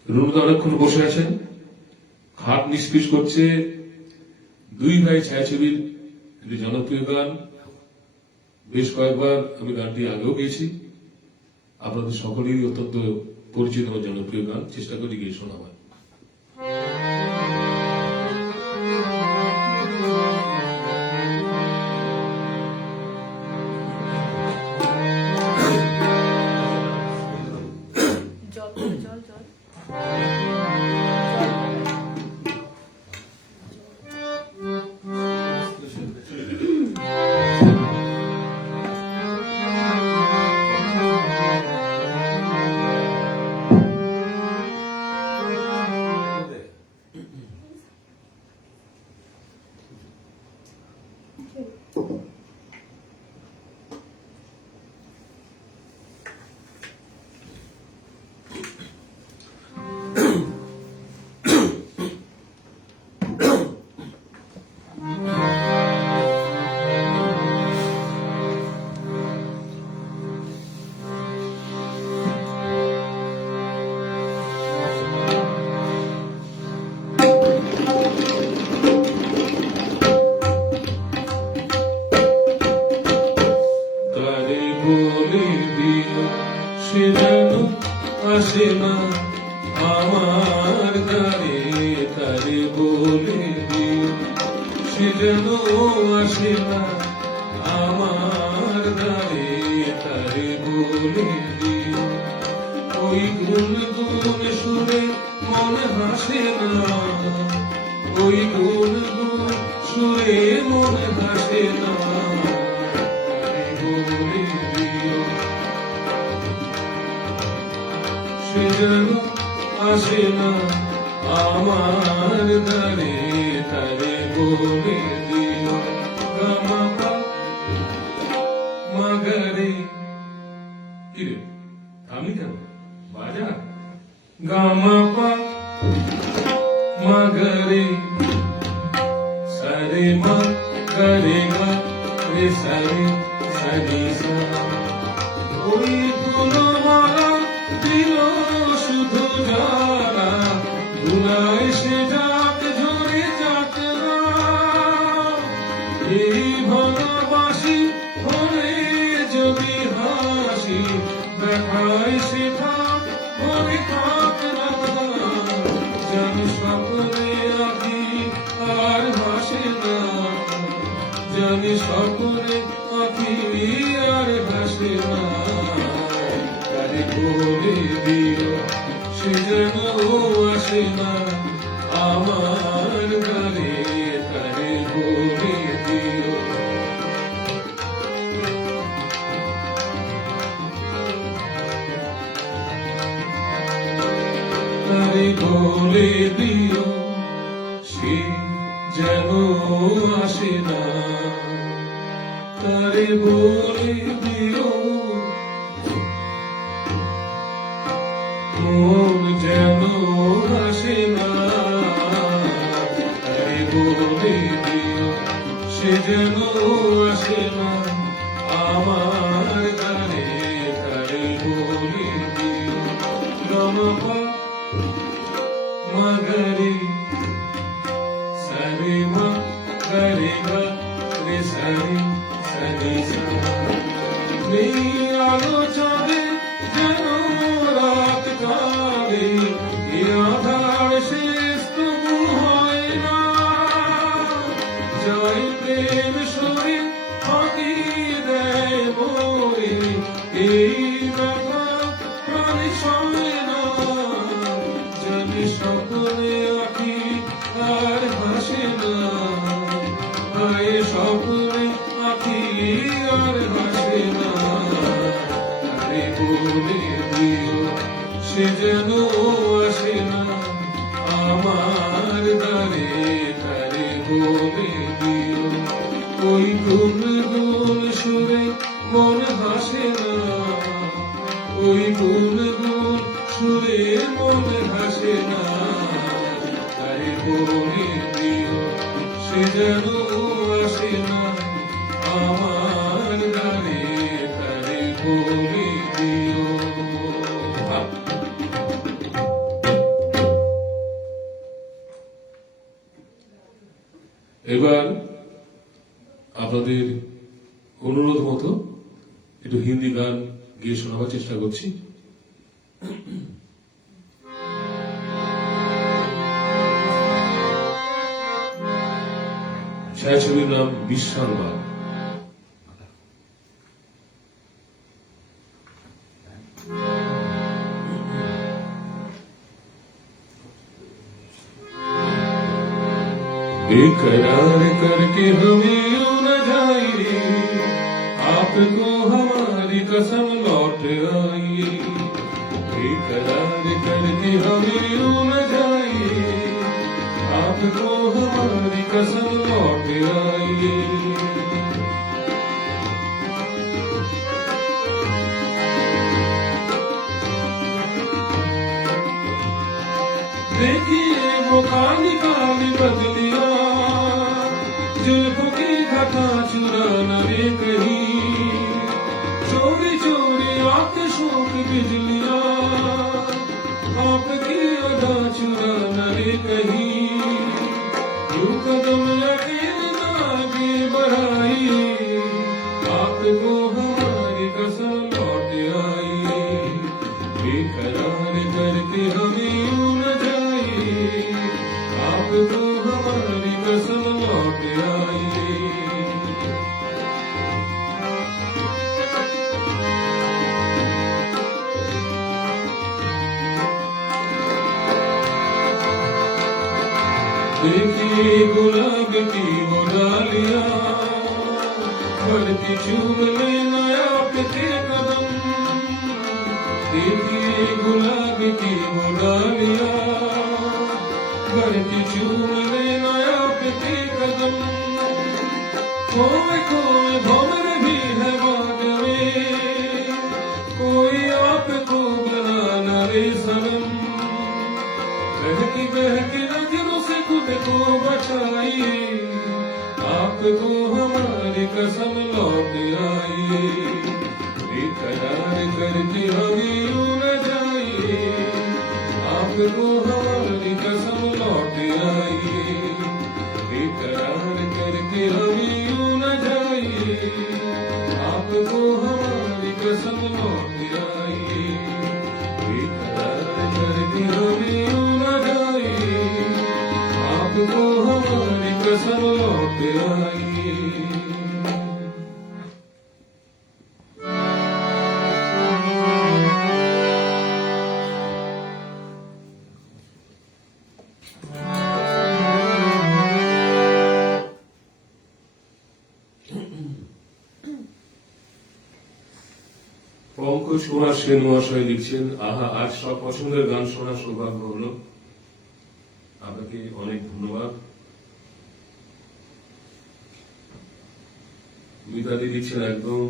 রুমদা অনেকক্ষণ বসে আছেন, খাট নিষ্পিস করছে। দুই ভাই ছায়াছবির একটি জনপ্রিয় গান, বেশ কয়েকবার আমি গানটি আগেও গেয়েছি, আপনাদের সকলেরই অত্যন্ত পরিচিত ও জনপ্রিয় গান, চেষ্টা করি গিয়ে শোনাবার। আসে না আমার দ্বারে তারে বলে দিও সে যেন আসে না আমার দ্বারে তারে বলে দিও ওই গুন গুন সুরে মনে হাসে না ওই গুন গুন সুরে মনে হাসে না তারে বলে দিও সে যেন আসে না আমার দ্বারে তারে বলে দিও গামাপা মাগারে কিরে থামলি কেন বাজা গামাপা মাগারে সারে মা গারে গা রে সারে সারি সা ওই গুণমালা দিল শুধু যারা ধুলায় সে যাক ঝরে যাক না এই ভালোবাসি মনে যদি হাসি দেখায় সে থাক মনে থাক না জানি স্বপ্নে আঁকি আর ভাসে না জানি স্বপ্নে আঁকি আর ভাসে না তারে বলে দিও সে যেন আসে না আমার দ্বারে তারে বলে দিও তারে বলে দিও সে যেন আসে না তারে বলে দিও মন যেন আসে না তারে বলে দিও সে যেন আসে না আমার দ্বারে তারে বলে দিও গামাপা মাগারে সারে মা গারে গা রে সারে সারি সা নেই আলো চাঁদে যেন রাত কালে এ আধার শেষ তবু হয় না জয় প্রেম সরে ফাঁকি দেয় মোরে এই ব্যথা প্রাণে সয় না জানি স্বপ্নে আঁকি আর ভাসে না আয় স্বপ্নে আঁকি আর ভাসে না তারে বলে দিও সে যেন আসে না আমার দ্বারে তারে বলে দিও ওই গুন গুন সুরে মন হাসে না ওই গুন গুন সুরে মন হাসে না তারে বলে দিও সে যেন আসে না আমার দ্বারে তারে বলে দিও এবার আপনাদের অনুরোধ মতো একটু হিন্দি গান গিয়ে শোনাবার চেষ্টা করছি ছায়াছবির নাম বিশ্রাম বাগ बेकरार करके हमें यूं न जाइए आपको हमारी कसम लौट आइए बेकरार करके हमें यूं न जाइए आपको हमारी कसम लौट आइए देखिए वो काली काली बदलियां जुल्फों की घटा चुरा न रे कहीं चोरी चोरी आकाशों की बिजलियां आपकी अदा चुरा न रे कहीं यूं कदम यकीन न आगे बढ़ाइए आपको हमारी कसम लौट आइए बेकरार देखिए गुलाब की वो डालियां बढ़ती चूम लेना आपके कदम देखिए गुलाब की वो डालियां बढ़ती चूम लेना आपके कदम कोई कोई भंवर भी है बाग में कोई आपको बनाना रे सनम बहकी नजरों से खुद को बचाइए आपको हमारी कसम लौट आइए बेकरार करके हमें यूं न जाइए आपको हमारी कसम लौट आइए बेकरार करके हमें यूं न जाइए आपको हमारी कसम लौट आइए बेकरार करके हमें यूं न जाइए आपको हमारी कसम लौट आइए পঙ্কজ কুমার সেন মহাশয় লিখছেন আহা আজ সব পছন্দের গান শোনার সৌভাগ্য হলো আপনাকে অনেক ধন্যবাদ মিতাদি লিখছেন একদম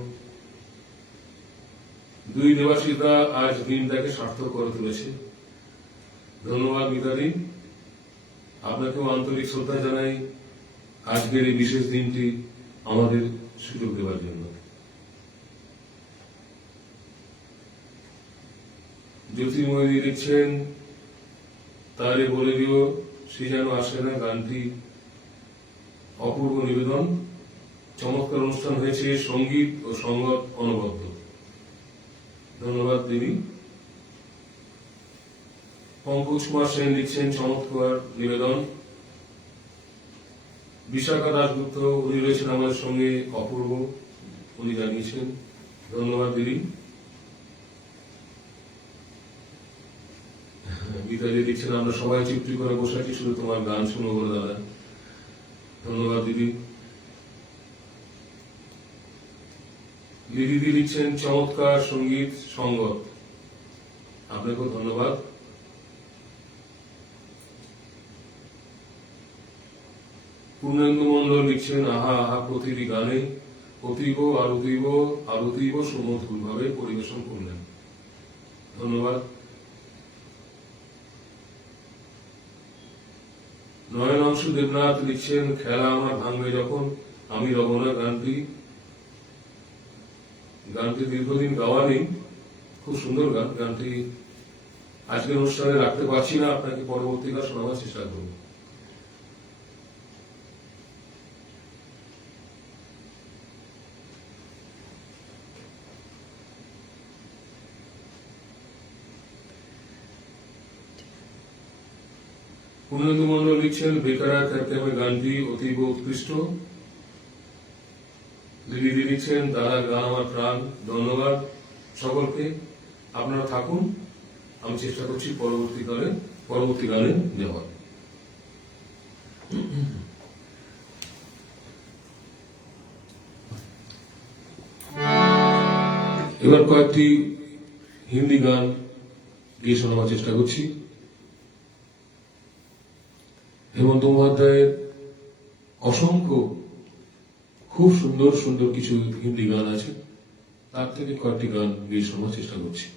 দুই দেবাশিতা আজ দিনটাকে সার্থক করে তুলেছে ধন্যবাদ মিতাদি আপনাকেও আন্তরিক শ্রদ্ধা জানাই আজকের এই বিশেষ দিনটি আমাদের সুযোগ দেওয়ার জন্য জ্যোতির্ময়ী লিখছেন তারে বলে দিও সে যেন আসে না গানটি অপূর্ব নিবেদন চমৎকার অনুষ্ঠান হয়েছে সঙ্গীত ও সংগত অনবদ্য ধন্যবাদ দেবী পঙ্কজ কুমার সেন লিখছেন চমৎকার নিবেদন বিশাখা দাশগুপ্ত উনি রয়েছেন আমাদের সঙ্গে অপূর্ব উনি জানিয়েছেন ধন্যবাদ দিদি গীতাজি লিখছেন আমরা সবাই চুপটি করে বসে আছি শুধু তোমার গান শুনো বলে দাদা ধন্যবাদ দিদি দিদি লিখছেন চমৎকার সঙ্গীত সঙ্গত আপনাকেও ধন্যবাদ পূর্ণেন্দু মন্ডল লিখছেন আহা আহা প্রতিটি গানে অতীব আর অতীব সুমধুর ভাবে পরিবেশন করলেন ধন্যবাদ নয়নাংশু দেবনাথ লিখছেন খেলা আমার ভাঙবে যখন আমি রব না গানটি দীর্ঘদিন গাওয়া নেই খুব সুন্দর গান গানটি আজকের অনুষ্ঠানে রাখতে পারছি না আপনাকে পরবর্তীকাল শোনাবার চেষ্টা করব পূর্ণেন্দু মন্ডল লিখছেন বেকার থাকতে হবে গানটি অতীব উৎকৃষ্ট দিদি লিখছেন তারা গান আমার প্রাণ ধন্যবাদ সকলকে আপনারা থাকুন আমি চেষ্টা করছি পরবর্তী গানে যাওয়ার এবার কয়েকটি হিন্দি গান গিয়ে শোনাবার চেষ্টা করছি হেমন্ত মুখোপাধ্যায়ের অসংখ্য খুব সুন্দর সুন্দর কিছু হিন্দি গান আছে তার থেকে কয়েকটি গান গিয়ে শোনার চেষ্টা করছি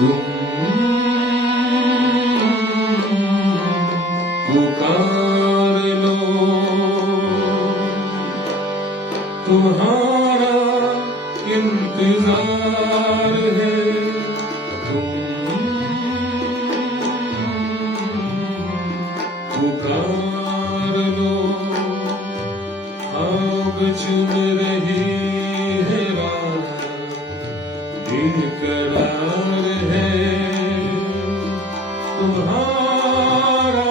तुम पुकार लो, तुम्हारा इंतजार है, तुम पुकार लो। अब चुन रही है रात, बेकरार है तुम्हारा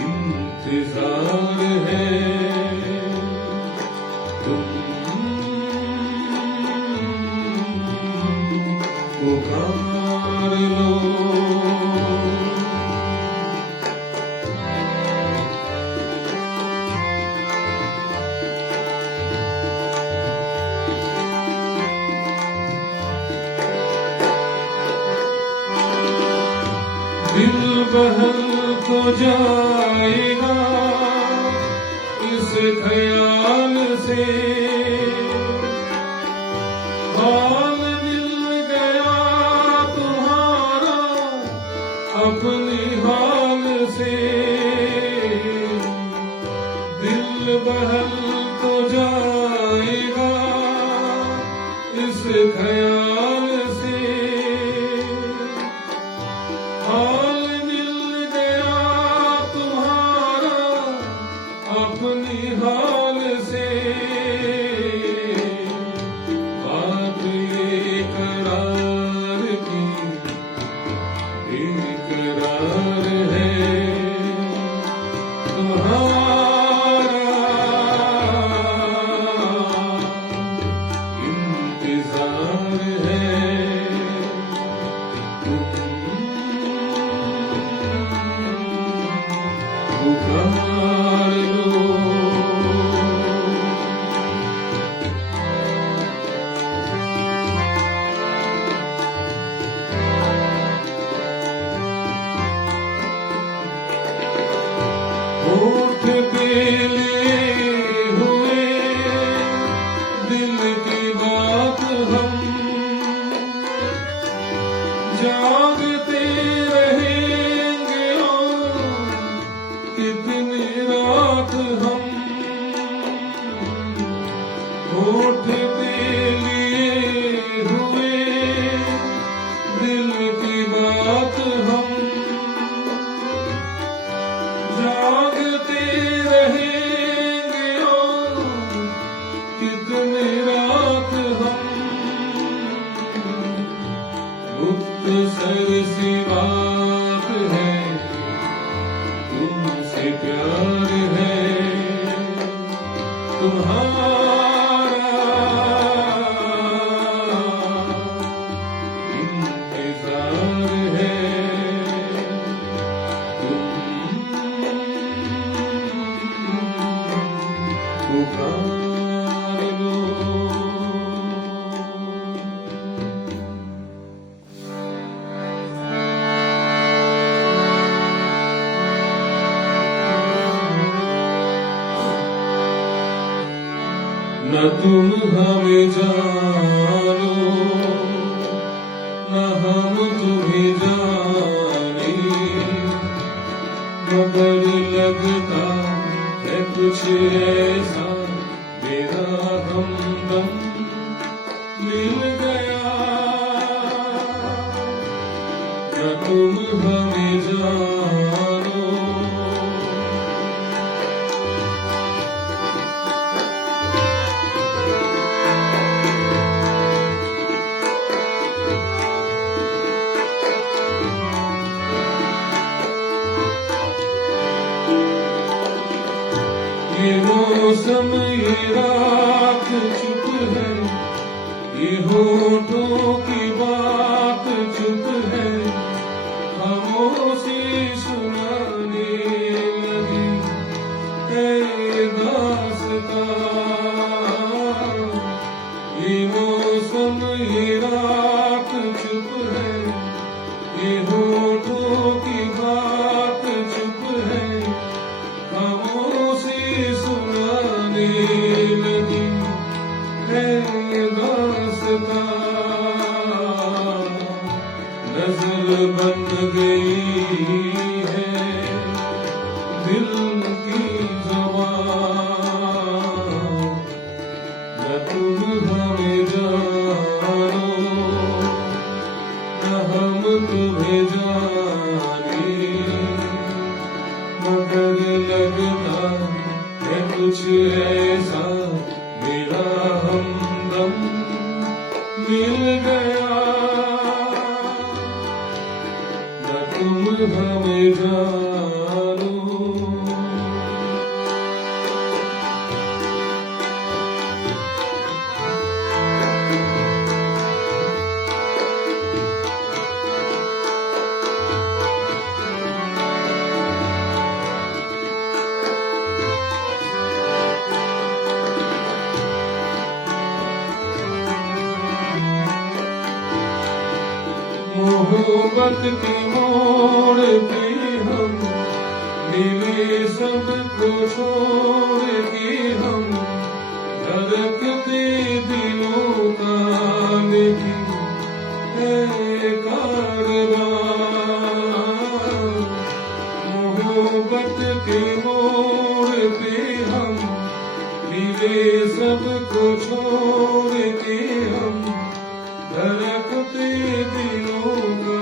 इंतजार है, तुम पुकार लो। दिल बहल तो जाएगा इस ख्याल से, हाल मिल गया तुम्हारा अपने हाल से। दिल बहल तो जाएगा इस ख्याल से, हाल मिल गया तुम्हारा अपनी हाल से। बात ये करार की बेकरार है तुम्हारा इंतजार है, पुकार लो। होठ पे लिए हुए दिल की बात हम जागते रहेंगे और कितनी रात हम। होठ पे लिए हुए दिल की बात हम जागते रहेंगे और कितनी रात हम। मुख्तसर सी बात है तुमसे प्यार है तुम्हारा इंतजार है, तुम पुकार लो। न तुम हमें जानो न हम तुम्हें जाने, मगर लगता है कुछ ऐसा मेरा हमदम मिल गया। न तुम हमें जानो ये मौसम ये रात चुप है, ये होठों की बात चुप है, खामोशी सुनाने लगी है ये दास्तां। ये मौसम ये रात चुप है, ये होठों की बात चुप है, खामोशी सुनाने लगी है दास्तां। मगर लगता है कुछ ऐसा मेरा हमदम मिल गया न तुम हमें जानो मोहब्बत के मोड़ पे हम मिले सबको छोड़ के हम धड़कते दिलों का लेकिन है कारवां मोहब्बत के मोड़ पे हम मिले सबको छोड़ के हम धड़कते दिलों का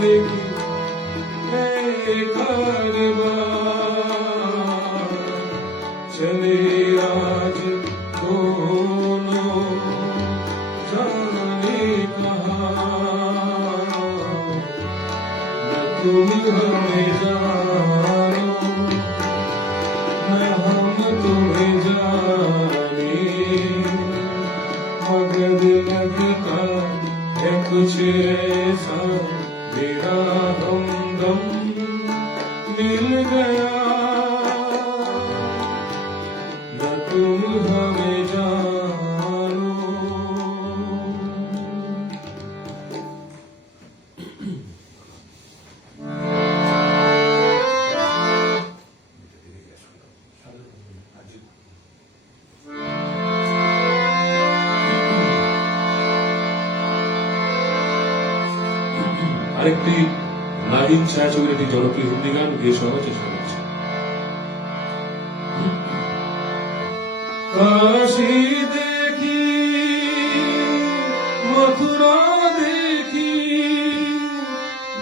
लेकिन है कारवां चले आज दोनों जाने कहाँ न तुम हमें जानो न हम तुम्हें जाने मगर लगता है कुछ ऐसा मेरा हमदम मिल गया न तुम हमें जानो আরেকটি নাগিন ছায়াছবির একটি জনপ্রিয় হিন্দি গান গিয়ে শোনাবার চেষ্টা করছি কাশী দেখি মথুরা দেখি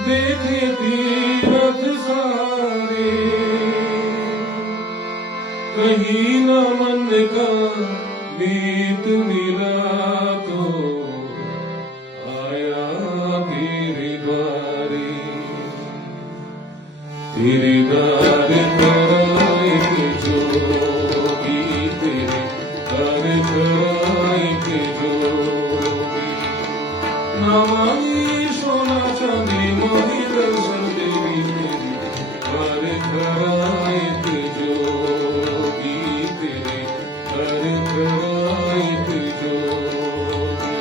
देखे तीरथ सारे कहीं न मन का मीत मिला तो आया तेरे द्वारे तेरे द्वार कराए के जोगी तेरे द्वार कराए के जोगी नमामि सोना चांदी मोहि दर्शन देवी तेरी द्वार कराए के जोगी तेरे द्वार कराए के जोगी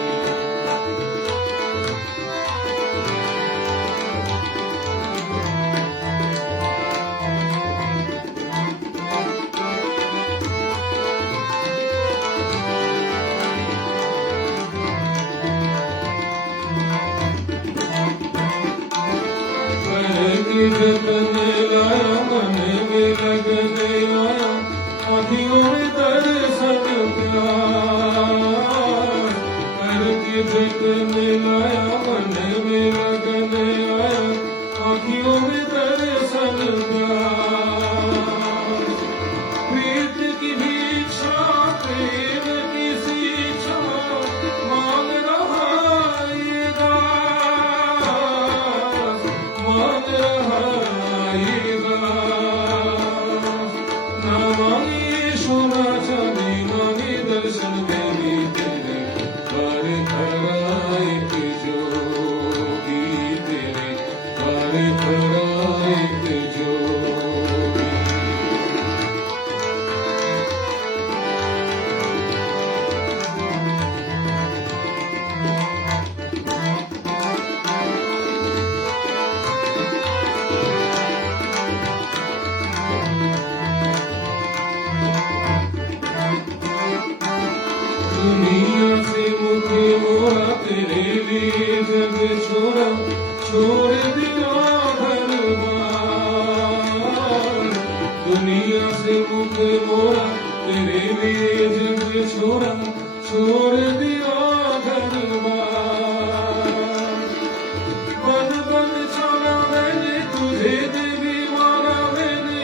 जतन लाया मन में लगन आया आँखियों में दर्शन प्यार करके जतन लाया मन में लगन आया आँखियों में दर्शन प्यार प्रीत की भिक्षा प्रेम की शिक्षा मांग रहा ये दास मांग रहा ये दास नमामि सोना चांदी मांगे दर्शन देवी तेरे द्वार कराए के जोगी तेरे द्वार कराए के जोगी दुनिया से मुझे मोरा तेरे लिए जग छोड़ा छोड़ दिया घर बार दुनिया से मुझे मोरा तेरे लिए जग छोड़ा छोड़ दिया घर बार बन बन चला मैंने तुझे देवी माना मैंने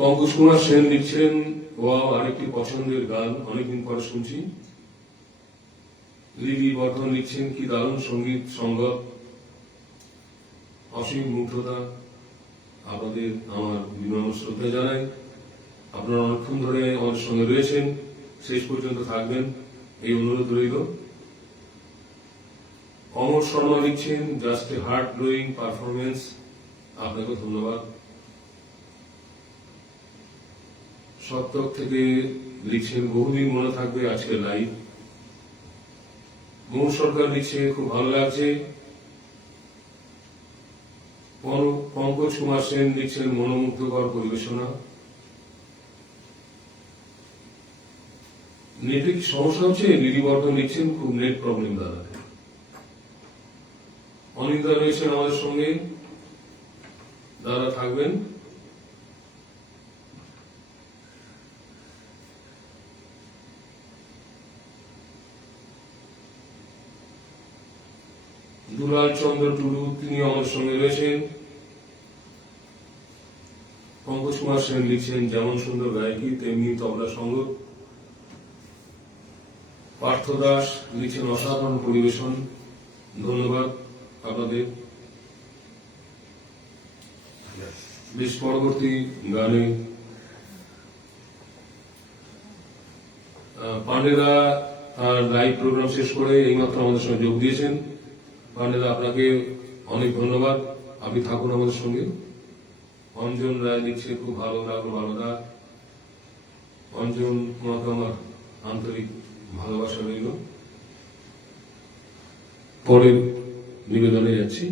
পঙ্কজ কুমার সেন লিখছেন, ওয়াও, আরেকটি পছন্দের গান, অনেকদিন পরে শুনছি। লিলি বর্ধন লিখছেন, কি দারুণ সঙ্গীত সঙ্গত, অসীম মুগ্ধতা। আপনাদের আমার বিনম্র শ্রদ্ধা জানাই। আপনারা অনেকক্ষণ ধরে আমাদের সঙ্গে রয়েছেন, শেষ পর্যন্ত থাকবেন এই অনুরোধ রইল। অমর শর্মা লিখছেন, just a heart blowing performance, আপনাকে ধন্যবাদ। সপ্তক থেকে লিখছেন, বহুদিন মনে থাকবে আজকের লাইভ। মৌ সরকার লিখছে, খুব ভালো লাগছে। পঙ্কজ কুমার সেন লিখছেন, মনোমুগ্ধকর পরিবেশনা। নেটে কি সমস্যা হচ্ছে? লিলি বর্ধন লিখছেন, খুব নেট প্রবলেম দাঁড়াতে। অনিন্দা রয়েছেন আমাদের সঙ্গে, দাদা থাকবেন। দুলাল চন্দ্র টুডু, তিনি আমাদের সঙ্গে রয়েছেন। পঙ্কজ কুমার সেন লিখছেন, যেমন সুন্দর গায়কি তেমনি তবলা সঙ্গত। পার্থ দাস লিখছেন, অসাধারণ পরিবেশন, ধন্যবাদ আপনাদের। বেশ পরবর্তী গানে পান্ডেদা তার লাইভ প্রোগ্রাম শেষ করে এইমাত্র আমাদের সঙ্গে যোগ দিয়েছেন। পান্ডেদা, আপনাকে অনেক ধন্যবাদ, আপনি থাকুন আমাদের সঙ্গে। অঞ্জন রায় লিখছে, খুব ভালো লাগলো আলাদা। অঞ্জন, তোমাকে আমার আন্তরিক ভালোবাসা রইল। পরের নিবেদনে যাচ্ছি।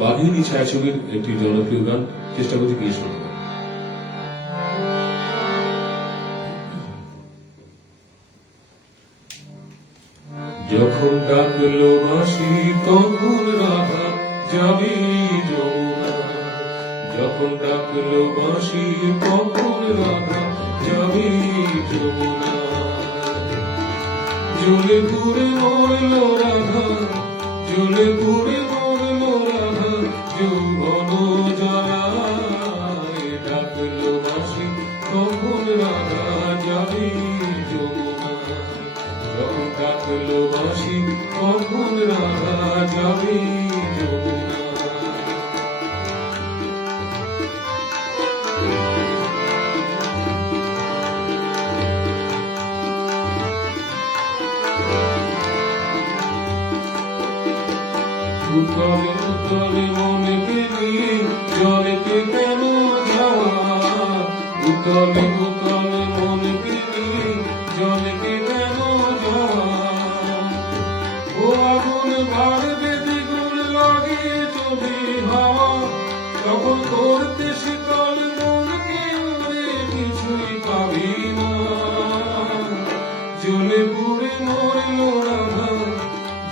বাঘিনী ছায়াছবির একটি জনপ্রিয় গান, চেষ্টা করছি কি শোনাবো। যখন ডাকলো বাঁশি তখন রাধা যাবি যমুনা, যখন ডাকলো বাঁশি তখন রাধা যাবি যমুনা। জ্বলে পুড়ে মরল রাধা, জ্বলে পুড়ে মরল রাধা, যৌবন জ্বালায়। ডাকলো বাঁশি তখন রাধা যাবি যমুনা, যখন ডাকলো বাঁশি তখন রাধা যাবি যমুনা। উতলে উতলে মনকে নিয়ে জলেতে কেন যাওয়া, উতলে উতলে মনকে নিয়ে জলেতে কেন যাওয়া। ও আগুন বাড়বে দ্বিগুণ লাগিয়ে যদি হাওয়া, তখন করতে শীতল মনকে উড়ে কিছুই পাবি না। জ্বলে পুড়ে মরল রাধা,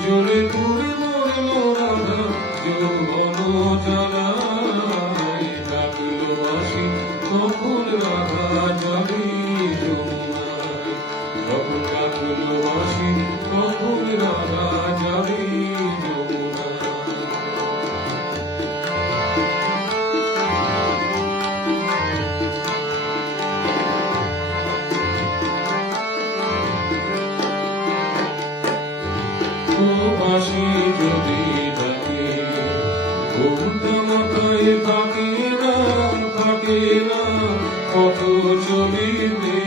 জ্বলে পুড়ে মরল রাধা, যৌবন জ্বালায়। ডাকলো বাঁশি তখন রাধা যাবি যমুনায়, যখন ডাকলো বাঁশি তখন রাধা যাবি যমুনায়। ও বাঁশি যদি ডাকে, ঘুমটা মাথায় থাকে না, থাকে না, কত চলিবে।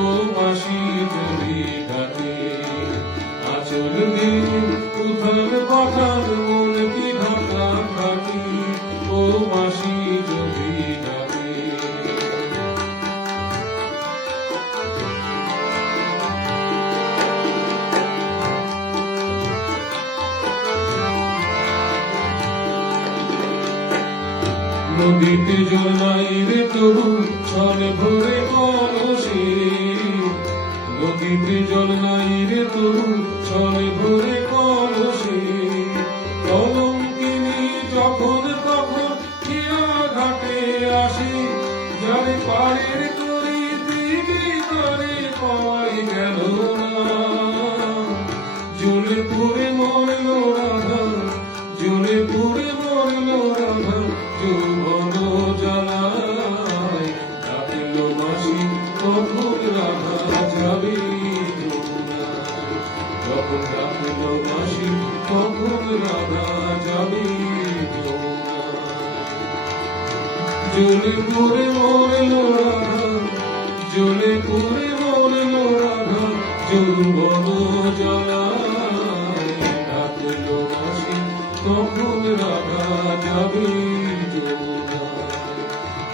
ও বাঁশি যদি ডাকে, আচল দিয়ে উথাল পাথাল মন কি ঢাকা থাকি। ও বাঁশি যদি ডাকে, নদীতে জল নাই রে তবু ছলে ভরে কলসে, নদীতে জল নাই রে তবু ছলে ভরে কলসে। কলঙ্কিনী যখন তখন কিয়া ঘাটে আসে, যারে পারের করি দিবি তারে পাওয়াই গেল না। যাবি যমুনায়। যখন ডাকলো বাঁশি তখন রাধা যাবি যমুনায়। জ্বলে পুড়ে মরলো রাধা, জ্বলে পুড়ে মরলো রাধা, যৌবন জ্বালায়। ডাকলো বাঁশি তখন রাধা যাবি যমুনায়।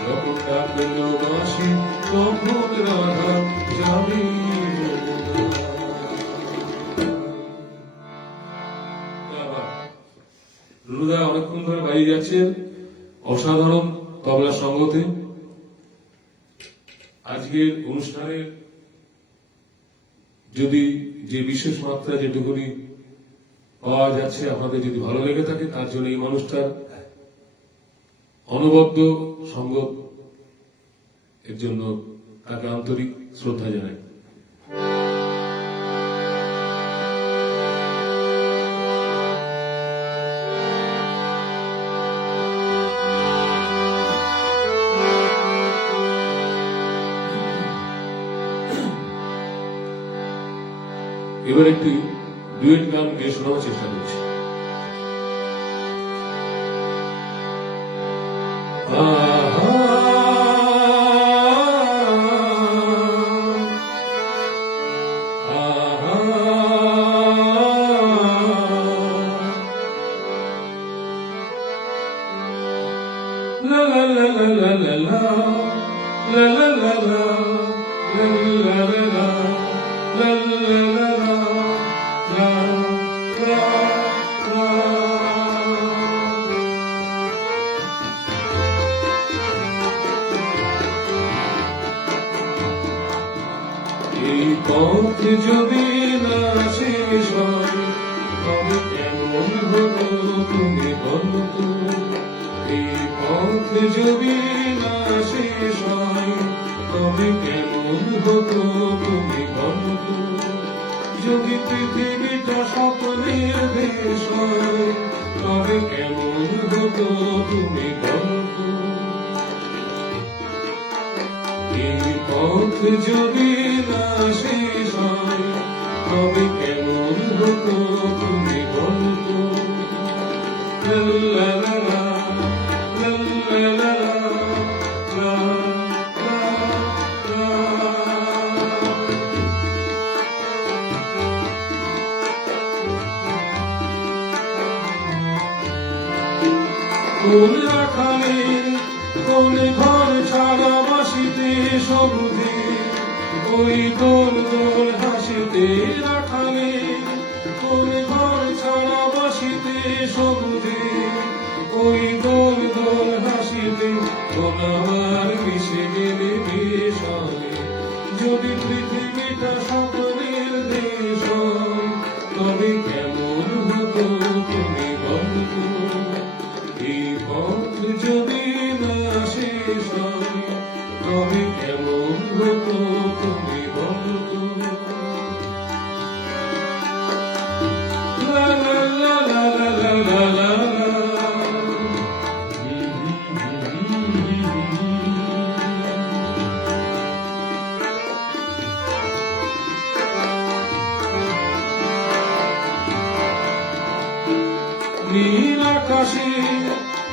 যখন ডাকলো বাঁশি তখন রাধা যাবি যমুনায়। রুদা অনেকক্ষণ ধরে বাইরে যাচ্ছেন, অসাধারণ তবলা সঙ্গতে। আজকের অনুষ্ঠানের যদি যে বিশেষ মাত্রা যেটুকুনি পাওয়া যাচ্ছে আপনাদের যদি ভালো লেগে থাকে, তার জন্য এই মানুষটার অনবদ্য সঙ্গত এর জন্য তাকে আন্তরিক শ্রদ্ধা জানাই। এবার একটি ডুয়েট গান গেয়ে শোনাবার চেষ্টা করছি। La la la la la la la la la la la la la la la la এই পথ যদি না শেষ হয় তবে কেমন হতো তুমি বলো তো। এই পথ যদি না শেষ হয় তবে কেমন হতো তুমি বলো তো। যদি পৃথিবীটা স্বপ্নের দেশ হয় তবে কেমন হতো তুমি বলো তো। এই পথ যদি না শেষ হয় তবে কেমন হতো তুমি বলো তো। লা লা লা লা লা লা লা লা। কোন রাখালে কোন ঘর ছাড়া বাসিতে সবুজে, ওই দোল দোল হাসিতে রাখালে কোন ঘর ছাড়া বাসিতে সবুজে, ওই দোল দোল হাসিতে কোন আমার মিশে গেলে বিষয়ে। যদি পৃথিবীটা স্বপ্নের দেশ হয় তবে কেমন হতো তুমি বলো তো। এই পথ যদি না শেষ হয় তবে কেমন হতো তুমি বলো তো। লা লা লা লা লা লা লা লা। নীল আকাশে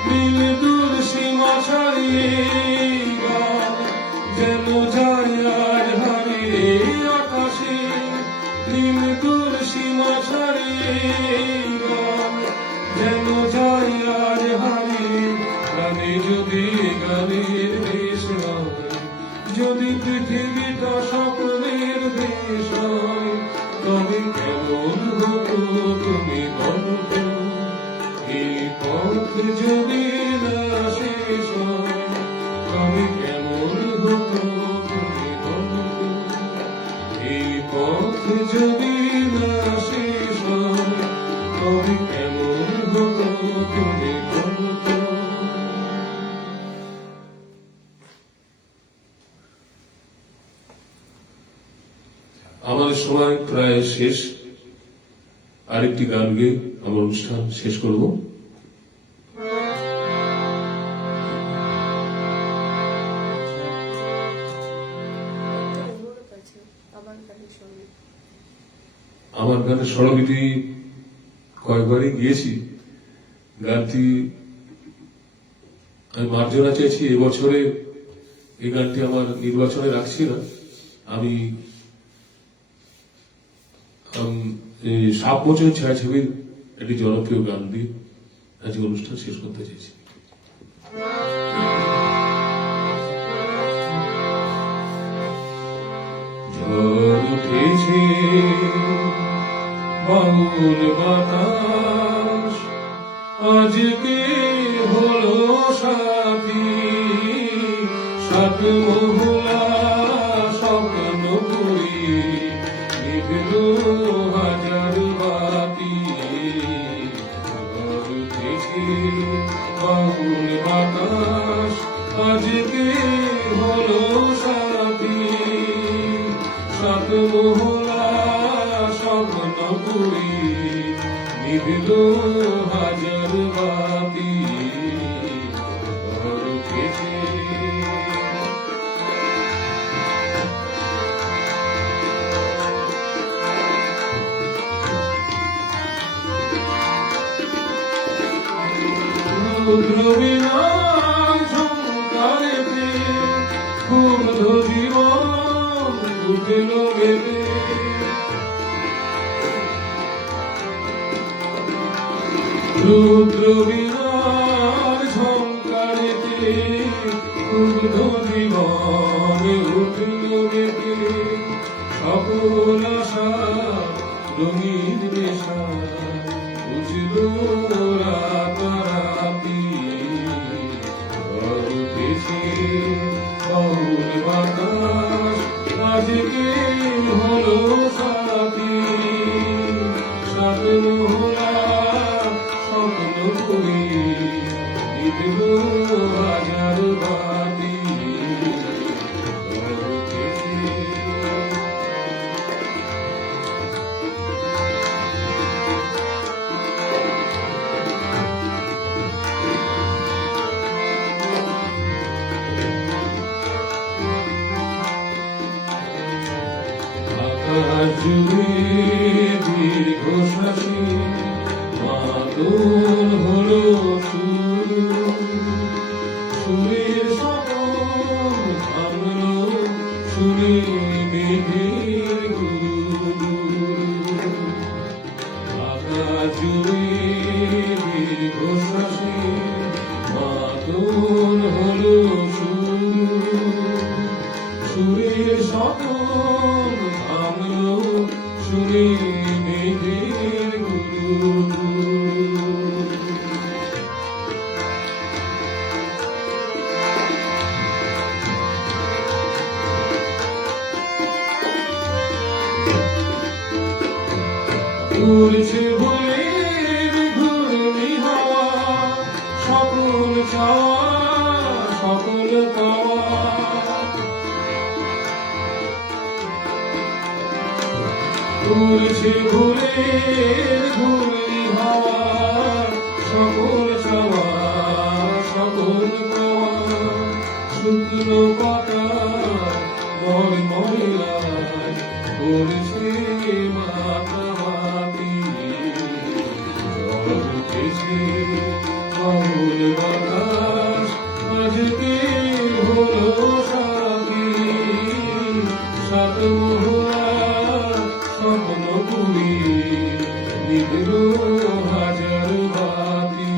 নীল দূর সীমা ছাড়িয়ে গান যেন যায় আর হারিয়ে। আকাশে নীল দূর সীমা ছাড়িয়ে গান যেন যায় আর হারিয়ে। গানে যদি গানের দেশ হয়, যদি পৃথিবীটা স্বপ্নের দেশ হয় তবে কেমন হতো তুমি বলো তো। এই পথ যদি না শেষ হয় তবে কেমন হতো তুমি বলো তো। এই পথ যদি না শেষ হয় তবে কেমন হতো তুমি বলো তো। আমাদের সময় প্রায় শেষ। আরেকটি গান গেয়ে আমার অনুষ্ঠান শেষ করব। অনুরোধ আছে, আমার গানের সঙ্গে আমার গানের স্বরগীতি কয়েকবারই গিয়েছি। গানটি আমি মার্জনা চাইছি, এবছরে এই গানটি আমার নির্বাচনে রাখছি না। আমি এই সাপমোচন ছায়াছবির একটি জনপ্রিয় গান দিয়ে আজকে অনুষ্ঠান শেষ করতে চাইছি। ঝড় উঠেছে বাউল বাতাস, আজকে হলো সাথী, সাত মহুলা স্বপ্ন করি নিভল হাজার বাতি। ঝড় উঠেছে বাউল বাতাস, আজকে হলো সাথী, সাত মহুলা স্বপ্ন করি নিভল হাজার বাতি। ঝড় উঠেছে রুদ্রবীণার ঝঙ্কারেতে ক্ষুব্ধ জীবন উঠল গেতে। রুদ্রবীণার ঝঙ্কারেতে ক্ষুব্ধ জীবন উঠল গেতে। সকল আশা রঙিন নেশা বুঝল রাতারাতি। ঝড় উঠেছে বাউল বাতাস, আজকে হলো সাথী, সাত মহুলা স্বপ্ন করি নিভল হাজার বাতি। ঝড় উঠেছে আকাশ জুড়ে দীর্ঘশ্বাসে মাতন হলো সুর, সুরের স্বপন ভাঙলো শুনে মেঘের গুরু। আকাশ জুড়ে দীর্ঘশ্বাসে মাতন হলো সুর, সুরের স্বপন ভাঙলো শুনে মেঘের গুরু। উড়ছে ভুলের ঘূর্ণি হাওয়া, সকল চাওয়া সকল পাওয়া। উড়ছে ভুলের ঘূর্ণি হাওয়া, সকল চাওয়া সকল পাওয়া। শুকনো পাতা মর ময়লায় পড়ছে মাতামাতি। ঝড় উঠেছে বাউল বাতাস, আজকে হলো সাথী, সাত মহুলা স্বপ্ন করি নিভল হাজার বাতি।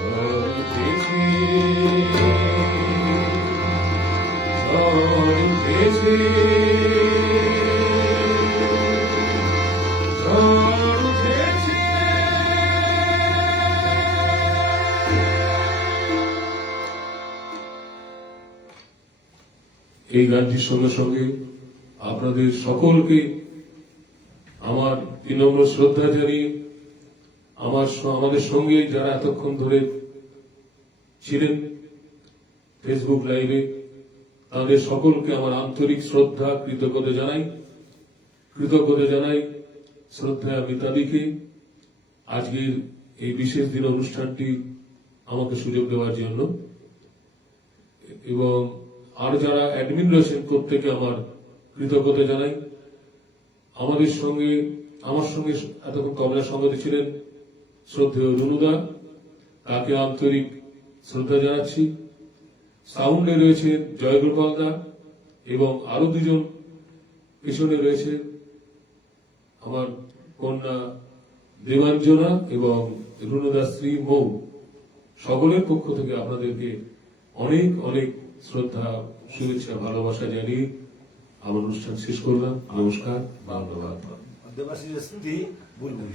ঝড় উঠেছে ঝড় উঠেছে ঝড় উঠেছে। এই গানটির সঙ্গে সঙ্গে আপনাদের সকলকে আমার বিনম্র শ্রদ্ধা জানিয়ে আমাদের সঙ্গে যারা এতক্ষণ ধরে ছিলেন ফেসবুক লাইভে, তাদের সকলকে আমার আন্তরিক শ্রদ্ধা কৃতজ্ঞতা জানাই শ্রদ্ধা মিতাদিকে আজকের এই বিশেষ দিন অনুষ্ঠানটি আমাকে সুযোগ দেওয়ার জন্য। এবং আর যারা অ্যাডমিন রয়েছেন প্রত্যেকে আমার কৃতজ্ঞতা জানাই। আমার সঙ্গে এতক্ষণ তবলার সঙ্গতি ছিলেন শ্রদ্ধেয় রুনুদা, তাকে আন্তরিক শ্রদ্ধা জানাচ্ছি। সাউন্ডে রয়েছেন জয়গোপাল দা এবং আরো দুজন পিছনে রয়েছে আমার কন্যা দেবাঞ্জনা এবং রুনুদা শ্রী মৌ। সকলের পক্ষ থেকে আপনাদেরকে অনেক অনেক শ্রদ্ধা, শুভেচ্ছা, ভালোবাসা জানিয়ে আমার অনুষ্ঠান শেষ করলাম। নমস্কার, ধন্যবাদ। দেবাশিস স্ত্রী বুলবুল।